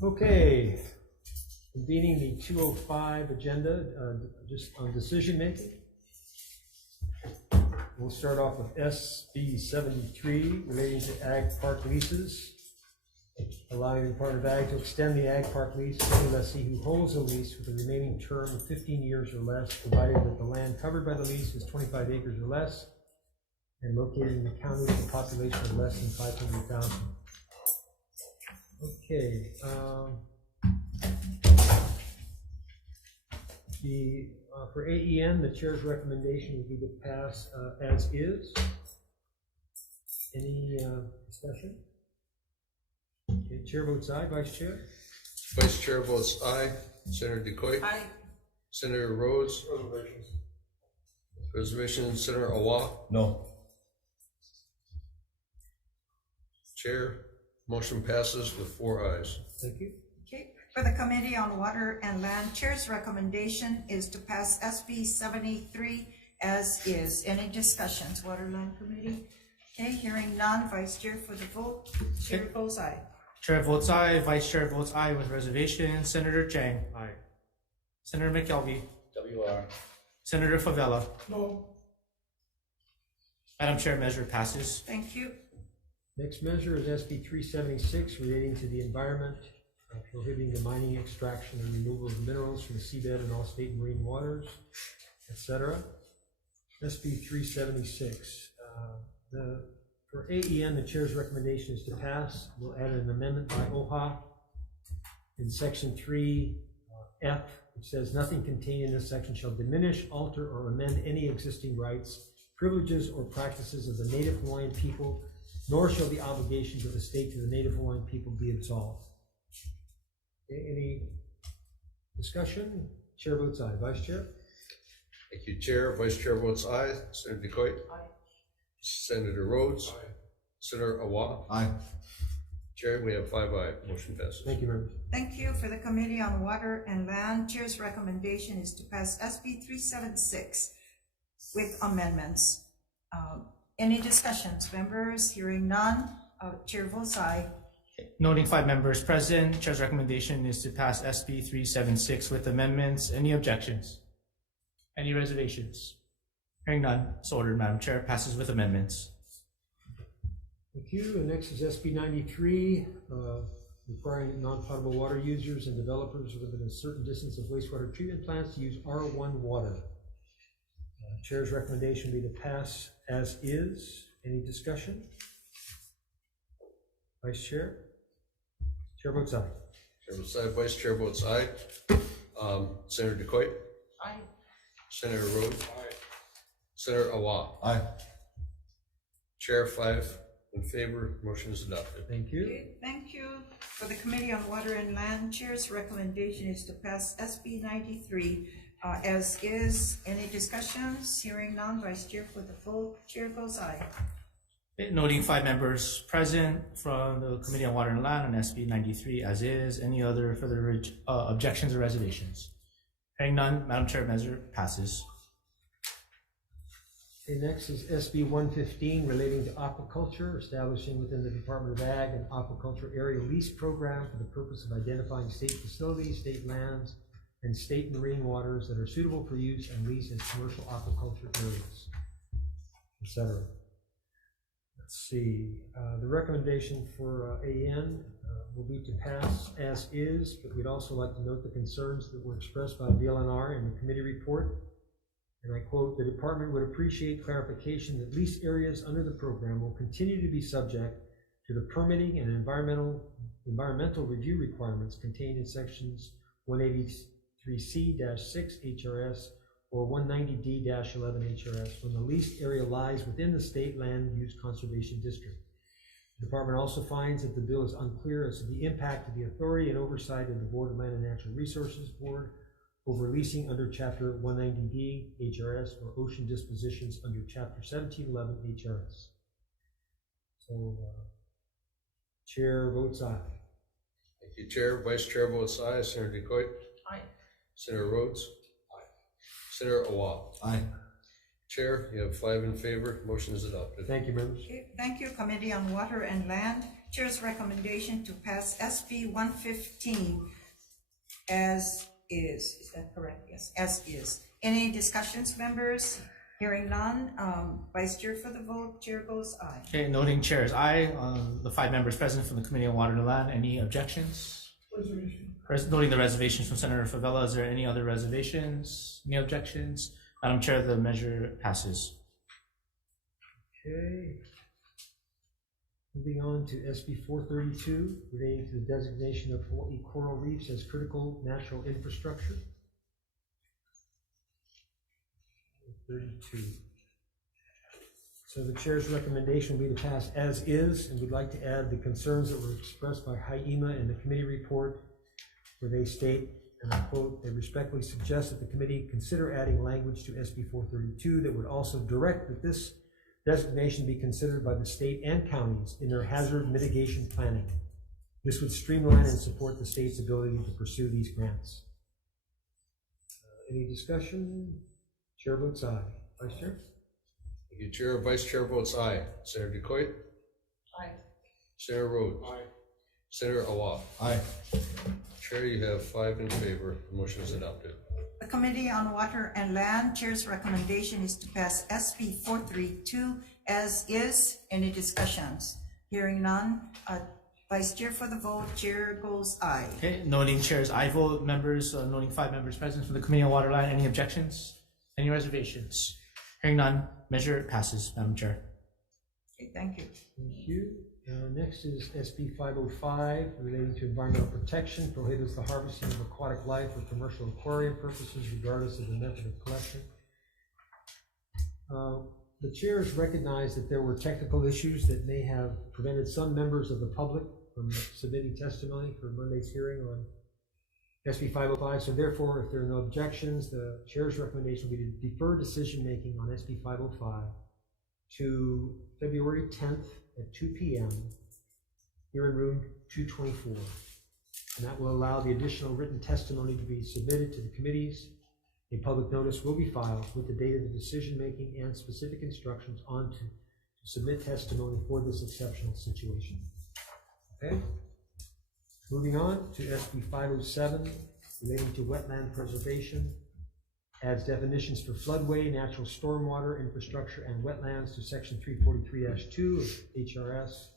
Okay, convening the 205 agenda, just on decision making. We'll start off with SB 73 relating to ag park leases, allowing the Department of Ag to extend the ag park lease to any lessee who holds a lease with a remaining term of 15 years or less, provided that the land covered by the lease is 25 acres or less and located in the county with a population of less than 500,000. Okay, for AEN, the chair's recommendation would be to pass as is. Any discussion? Okay, chair votes aye. Vice Chair? Vice Chair votes aye. Senator Decoit? Aye. Senator Rhodes? Reservations. Reservations. Senator Awa? No. Chair, motion passes with 4 ayes. Thank you. Okay, for the Committee on Water and Land, Chair's recommendation is to pass SB 73 as is. Any discussions, Water Land Committee? Okay, hearing none. Vice Chair for the vote. Chair votes aye. Chair votes aye. Vice Chair votes aye with reservation. Senator Chang. Aye. Senator McKelvey. WR. Senator Favela. No. Madam Chair, measure passes. Thank you. Next measure is SB 376 relating to the Environment prohibiting the mining, extraction, and removal of minerals from the seabed and all state marine waters, etc. SB 376. For AEN, the chair's recommendation is to pass. We'll add an amendment by OHA in section 3F, which says nothing contained in this section shall diminish, alter, or amend any existing rights, privileges, or practices of the Native Hawaiian people, nor shall the obligations of the state to the Native Hawaiian people be absolved. Any discussion? Chair votes aye. Vice Chair? Thank you, Chair. Vice Chair votes aye. Senator DeCoit? Aye. Senator Rhodes? Aye. Senator Awa? Aye. Chair, we have 5 aye. Motion passes. Thank you, members. Thank you. For the Committee on Water and Land, Chair's recommendation is to pass SB 376 with amendments. Any discussions, members? Hearing none, Chair votes aye. Noting 5 members present, Chair's recommendation is to pass SB 376 with amendments. Any objections? Any reservations? Hearing none, so ordered, Madam Chair. Passes with amendments. Thank you. And next is SB 93, requiring non-potable water users and developers within a certain distance of wastewater treatment plants to use R1 water. Chair's recommendation would be to pass as is. Any discussion? Vice Chair? Chair votes aye. Chair votes aye. Vice Chair votes aye. Senator DeCoit? Aye. Senator Rhodes? Aye. Senator Awa? Aye. Chair, 5 in favor. Motion is adopted. Thank you. Okay, thank you. For the Committee on Water and Land, Chair's recommendation is to pass SB 93 as is. Any discussions? Hearing none, Vice Chair for the vote. Chair goes aye. Noting 5 members present from the Committee on Water and Land on SB 93 as is. Any other further objections or reservations? Hearing none, Madam Chair, measure passes. Okay, next is SB 115 relating to aquaculture, establishing within the Department of Ag an aquaculture area lease program for the purpose of identifying state facilities, state lands, and state marine waters that are suitable for use and lease as commercial aquaculture areas, etc. Let's see, the recommendation for AEN will be to pass as is, but we'd also like to note the concerns that were expressed by DLNR in the committee report. And I quote, "The department would appreciate clarification that lease areas under the program will continue to be subject to the permitting and environmental review requirements contained in sections 183C-6 HRS or 190D-11 HRS when the leased area lies within the state land use conservation district. The department also finds that the bill is unclear as to the impact of the authority and oversight of the Board of Land and Natural Resources Board over leasing under Chapter 190D HRS or ocean dispositions under Chapter 1711 HRS. So, Chair votes aye. Thank you, Chair. Vice Chair votes aye. Senator DeCoit? Aye. Senator Rhodes? Aye. Senator Awa? Aye. Chair, you have 5 in favor. Motion is adopted. Thank you, members. Okay, thank you, Committee on Water and Land. Chair's recommendation to pass SB 115 as is. Is that correct? Yes, as is. Any discussions, members? Hearing none, Vice Chair for the vote. Chair goes aye. Okay, noting Chair's aye. The 5 members present from the Committee on Water and Land. Any objections? Noting the reservations from Senator Favela, is there any other reservations? Any objections? Madam Chair, the measure passes. Okay. Moving on to SB 432, relating to the designation of Hawaii coral reefs as critical natural infrastructure. 32. So the chair's recommendation will be to pass as is, and we'd like to add the concerns that were expressed by HIEMA in the committee report, where they state, and I quote, "They respectfully suggest that the committee consider adding language to SB 432 that would also direct that this designation be considered by the state and counties in their hazard mitigation planning. This would streamline and support the state's ability to pursue these grants." Any discussion? Chair votes aye. Vice Chair? Thank you, Chair. Vice Chair votes aye. Senator DeCoit? Aye. Senator Rhodes? Aye. Senator Awa? Aye. Chair, you have 5 in favor. The motion is adopted. The Committee on Water and Land, Chair's recommendation is to pass SB 432 as is. Any discussions? Hearing none, Vice Chair for the vote, Chair goes aye. Okay, noting Chair's aye vote, members, noting 5 members present from the Committee on Water Land. Any objections? Any reservations? Hearing none, measure passes, Madam Chair. Okay, thank you. Thank you. Next is SB 505 relating to environmental protection, prohibits the harvesting of aquatic life for commercial aquarium purposes regardless of the method of collection. The chairs recognize that there were technical issues that may have prevented some members of the public from submitting testimony for Monday's hearing on SB 505. So therefore, if there are no objections, the chair's recommendation will be to defer decision-making on SB 505 to February 10th at 2 p.m. here in room 224. And that will allow the additional written testimony to be submitted to the committees. A public notice will be filed with the date of the decision-making and specific instructions on to submit testimony for this exceptional situation. Okay. Moving on to SB 507 relating to wetland preservation, adds definitions for floodway, natural stormwater, infrastructure, and wetlands to section 343-2 of HRS,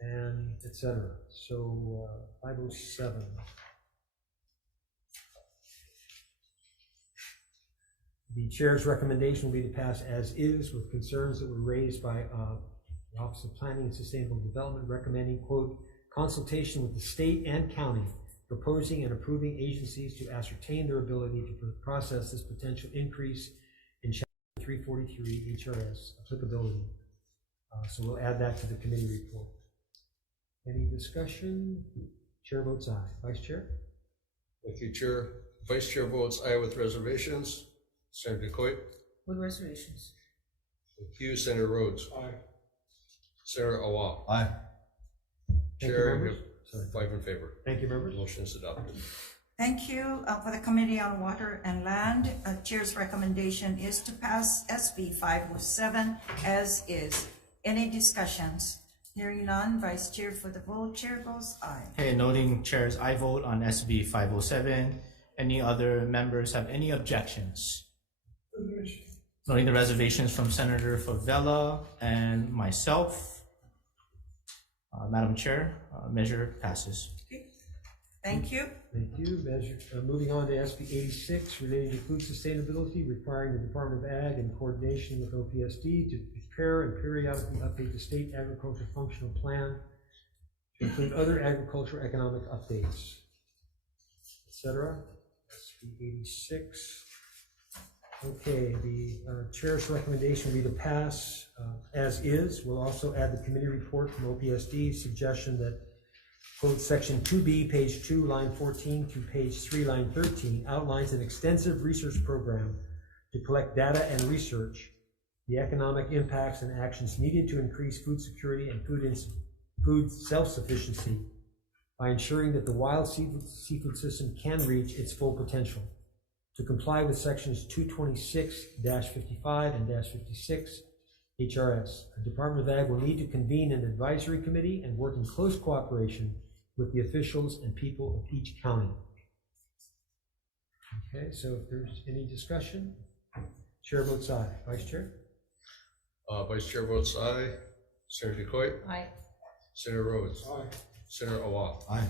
and etc. So 507. The chair's recommendation will be to pass as is with concerns that were raised by the Office of Planning and Sustainable Development, recommending, quote, consultation with the state and county proposing and approving agencies to ascertain their ability to process this potential increase in Chapter 343 HRS applicability. So we'll add that to the committee report. Any discussion? Chair votes aye. Vice Chair? Thank you, Chair. Vice Chair votes aye with reservations. Senator Coit? With reservations. Thank you. Senator Rhodes? Aye. Senator Awa? Aye. Chair, you have 5 in favor. Thank you, members. Motion is adopted. Thank you. For the Committee on Water and Land, Chair's recommendation is to pass SB 507 as is. Any discussions? Hearing none, Vice Chair for the vote, Chair goes aye. Okay, noting Chair's aye vote on SB 507. Any other members have any objections? Noting the reservations from Senator Favela and myself. Madam Chair, measure passes. Okay. Thank you. Thank you. Measure, moving on to SB 86 relating to food sustainability, requiring the Department of Ag in coordination with OPSD to prepare and periodically update the state agriculture functional plan to include other agricultural economic updates, etc. SB 86. Okay, the chair's recommendation will be to pass as is. We'll also add the committee report from OPSD suggestion that, quote, section 2B, page 2, line 14 through page 3, line 13 outlines an extensive research program to collect data and research the economic impacts and actions needed to increase food security and food self-sufficiency by ensuring that the wild seafood system can reach its full potential. To comply with sections 226-55 and -56 HRS, the Department of Ag will need to convene an advisory committee and work in close cooperation with the officials and people of each county. Okay, so if there's any discussion, Chair votes aye. Vice Chair? Vice Chair votes aye. Senator Coit? Aye. Senator Rhodes? Aye. Senator Awa? Aye.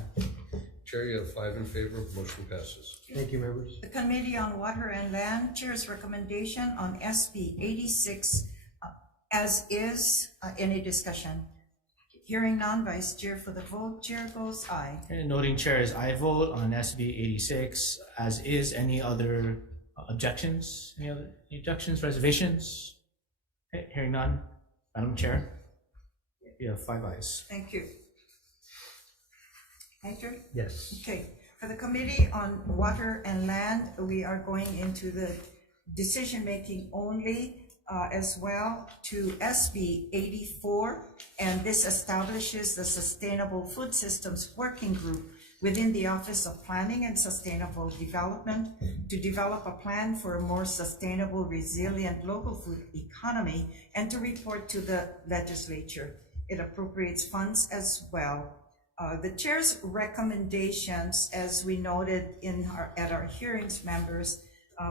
Chair, you have 5 in favor. Motion passes. Thank you, members. The Committee on Water and Land, Chair's recommendation on SB 86 as is. Any discussion? Hearing none, Vice Chair for the vote, Chair goes aye. And noting Chair's aye vote on SB 86 as is. Any other objections? Any objections, reservations? Okay, hearing none, Madam Chair, you have 5 ayes. Thank you. Hector? Yes. Okay, for the Committee on Water and Land, we are going into the decision-making only as well to SB 84, and this establishes the Sustainable Food Systems Working Group within the Office of Planning and Sustainable Development to develop a plan for a more sustainable, resilient local food economy and to report to the legislature. It appropriates funds as well. The chair's recommendations, as we noted at our hearings, members,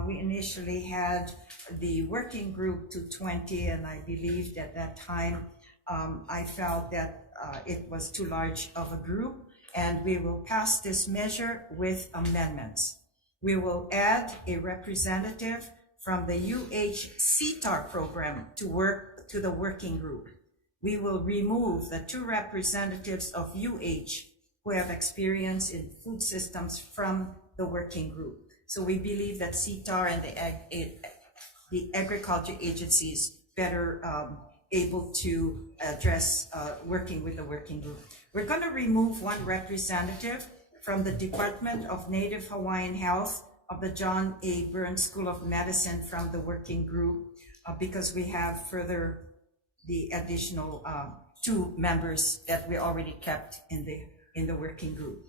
we initially had the working group to 20, and I believed at that time I felt that it was too large of a group, and we will pass this measure with amendments. We will add a representative from the UH-CTAR program to work to the working group. We will remove the 2 representatives of UH who have experience in food systems from the working group. So we believe that CTAR and the agriculture agencies better able to address working with the working group. We're going to remove 1 representative from the Department of Native Hawaiian Health of the John A. Burns School of Medicine from the working group because we have further the additional 2 members that we already kept in the working group.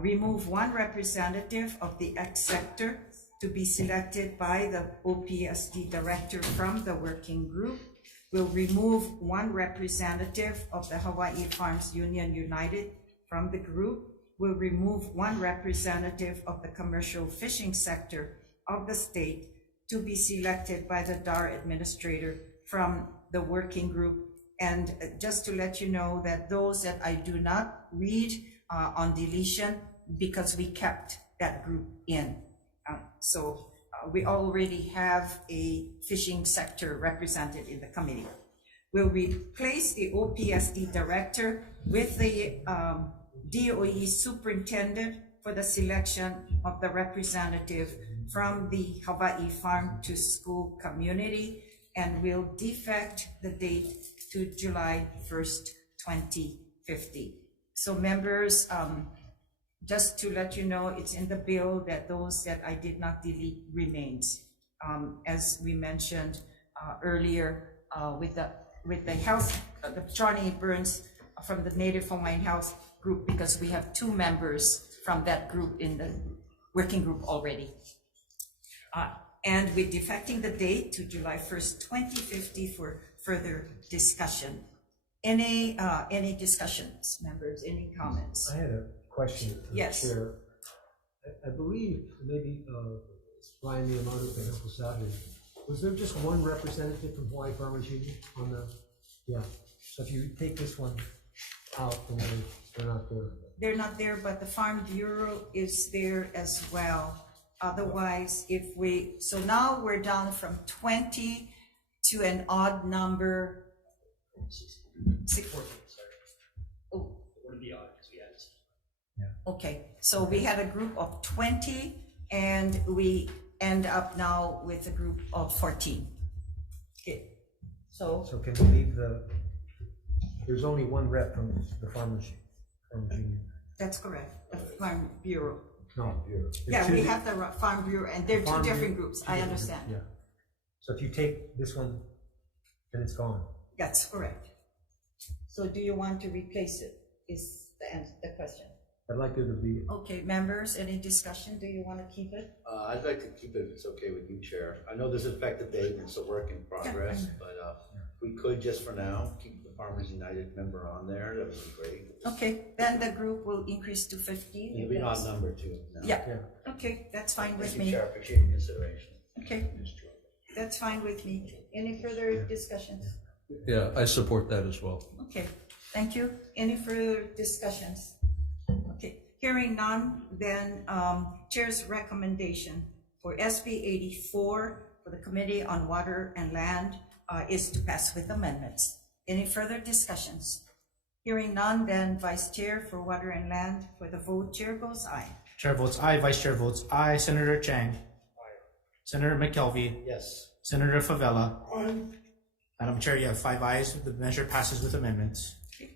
Remove 1 representative of the X sector to be selected by the OPSD director from the working group. We'll remove 1 representative of the Hawaii Farms Union United from the group. We'll remove 1 representative of the commercial fishing sector of the state to be selected by the DAR administrator from the working group. And just to let you know that those that I do not read on deletion, because we kept that group in. So we already have a fishing sector represented in the committee. We'll replace the OPSD director with the DOE superintendent for the selection of the representative from the Hawaii Farm to School community, and we'll defect the date to July 1st, 2050. So members, just to let you know, it's in the bill that those that I did not delete remains. As we mentioned earlier, with the health, the Johnny Burns from the Native Hawaiian Health group, because we have 2 members from that group in the working group already. And we're defecting the date to July 1st, 2050 for further discussion. Any discussions, members, any comments? I had a question to the Yes. chair. I believe, maybe Brian Miyamoto can help us out here. Was there just 1 representative from Hawaii Farmers Union on the, yeah. So if you take this one out, then they're not there. They're not there, but the Farm Bureau is there as well. Otherwise, so now we're down from 20 to an odd number. 6. Oh. Okay, so we had a group of 20 and we end up now with a group of 14. Okay. So can we leave there's only 1 rep from the Farmers Union. that's correct, the Farm Bureau. No, Bureau. Yeah, we have the Farm Bureau, and they're 2 different groups, I understand. Yeah. So if you take this one, then it's gone. That's correct. So do you want to replace it, is the question. I'd like it to be. Okay, members, any discussion? Do you want to keep it? I'd like to keep it if it's okay with you, Chair. I know there's an effective date and it's a work in progress, but if we could just for now, keep the Farmers United member on there, that would be great. Okay, then the group will increase to 15. It'll be an odd number too. Yeah, okay, that's fine with Thank you, me. Chair, appreciate your consideration. Okay, that's fine with me. Any further discussions? Yeah, I support that as well. Okay, thank you. Any further discussions? Okay, hearing none, then Chair's recommendation for SB 84 for the Committee on Water and Land is to pass with amendments. Any further discussions? Hearing none, then Vice Chair for Water and Land for the vote. Chair goes aye. Chair votes aye, Vice Chair votes aye. Senator Chang. Aye. Senator McKelvey. Yes. Senator Favela. Aye. Madam Chair, you have 5 ayes. The measure passes with amendments. Okay.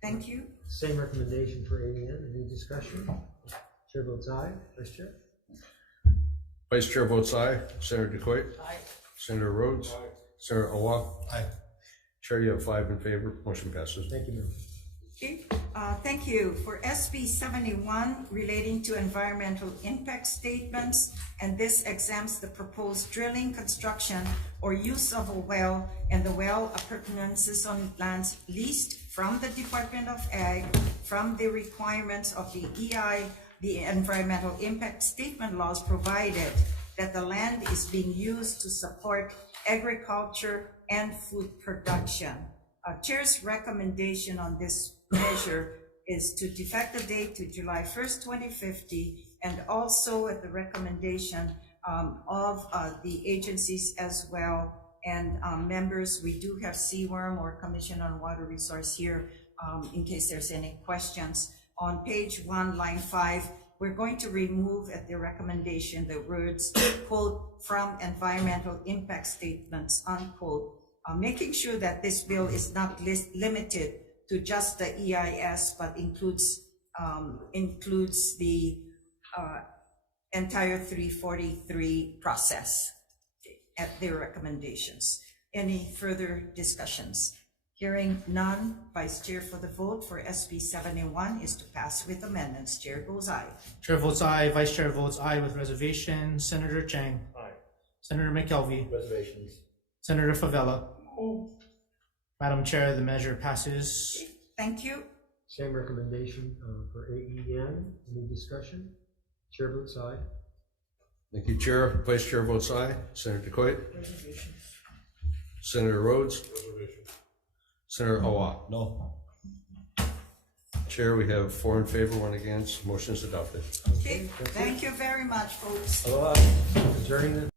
Thank you. Same recommendation for AEN. Any discussion? Chair votes aye. Vice Chair? Vice Chair votes aye. Senator DeCoit? Aye. Senator Rhodes? Aye. Senator Awa? Aye. Chair, you have 5 in favor. Motion passes. Thank you, Mayor. Okay, thank you. For SB 71 relating to environmental impact statements, and this exempts the proposed drilling, construction, or use of a well and the well appurtenances on lands leased from the Department of Ag from the requirements of the EI, the environmental impact statement laws, provided that the land is being used to support agriculture and food production. Chair's recommendation on this measure is to defect the date to July 1st, 2050, and also at the recommendation of the agencies as well. And members, we do have CWRM or Commission on Water Resource here in case there's any questions. On page 1, line 5, we're going to remove at the recommendation the words, quote, from environmental impact statements, unquote, making sure that this bill is not limited to just the EIS, but includes the entire 343 process at their recommendations. Any further discussions? Hearing none, Vice Chair for the vote for SB 71 is to pass with amendments. Chair goes aye. Chair votes aye. Vice Chair votes aye with reservation. Senator Chang. Aye. Senator McKelvey. Reservations. Senator Favela. Madam Chair, the measure passes. Thank you. Same recommendation for AEN. Any discussion? Chair votes aye. Thank you, Chair. Vice Chair votes aye. Senator DeCoit. Senator Rhodes. Senator Awa. No. Chair, we have 4 in favor, 1 against. Motion is adopted. Okay, thank you very much, folks. Adjourning the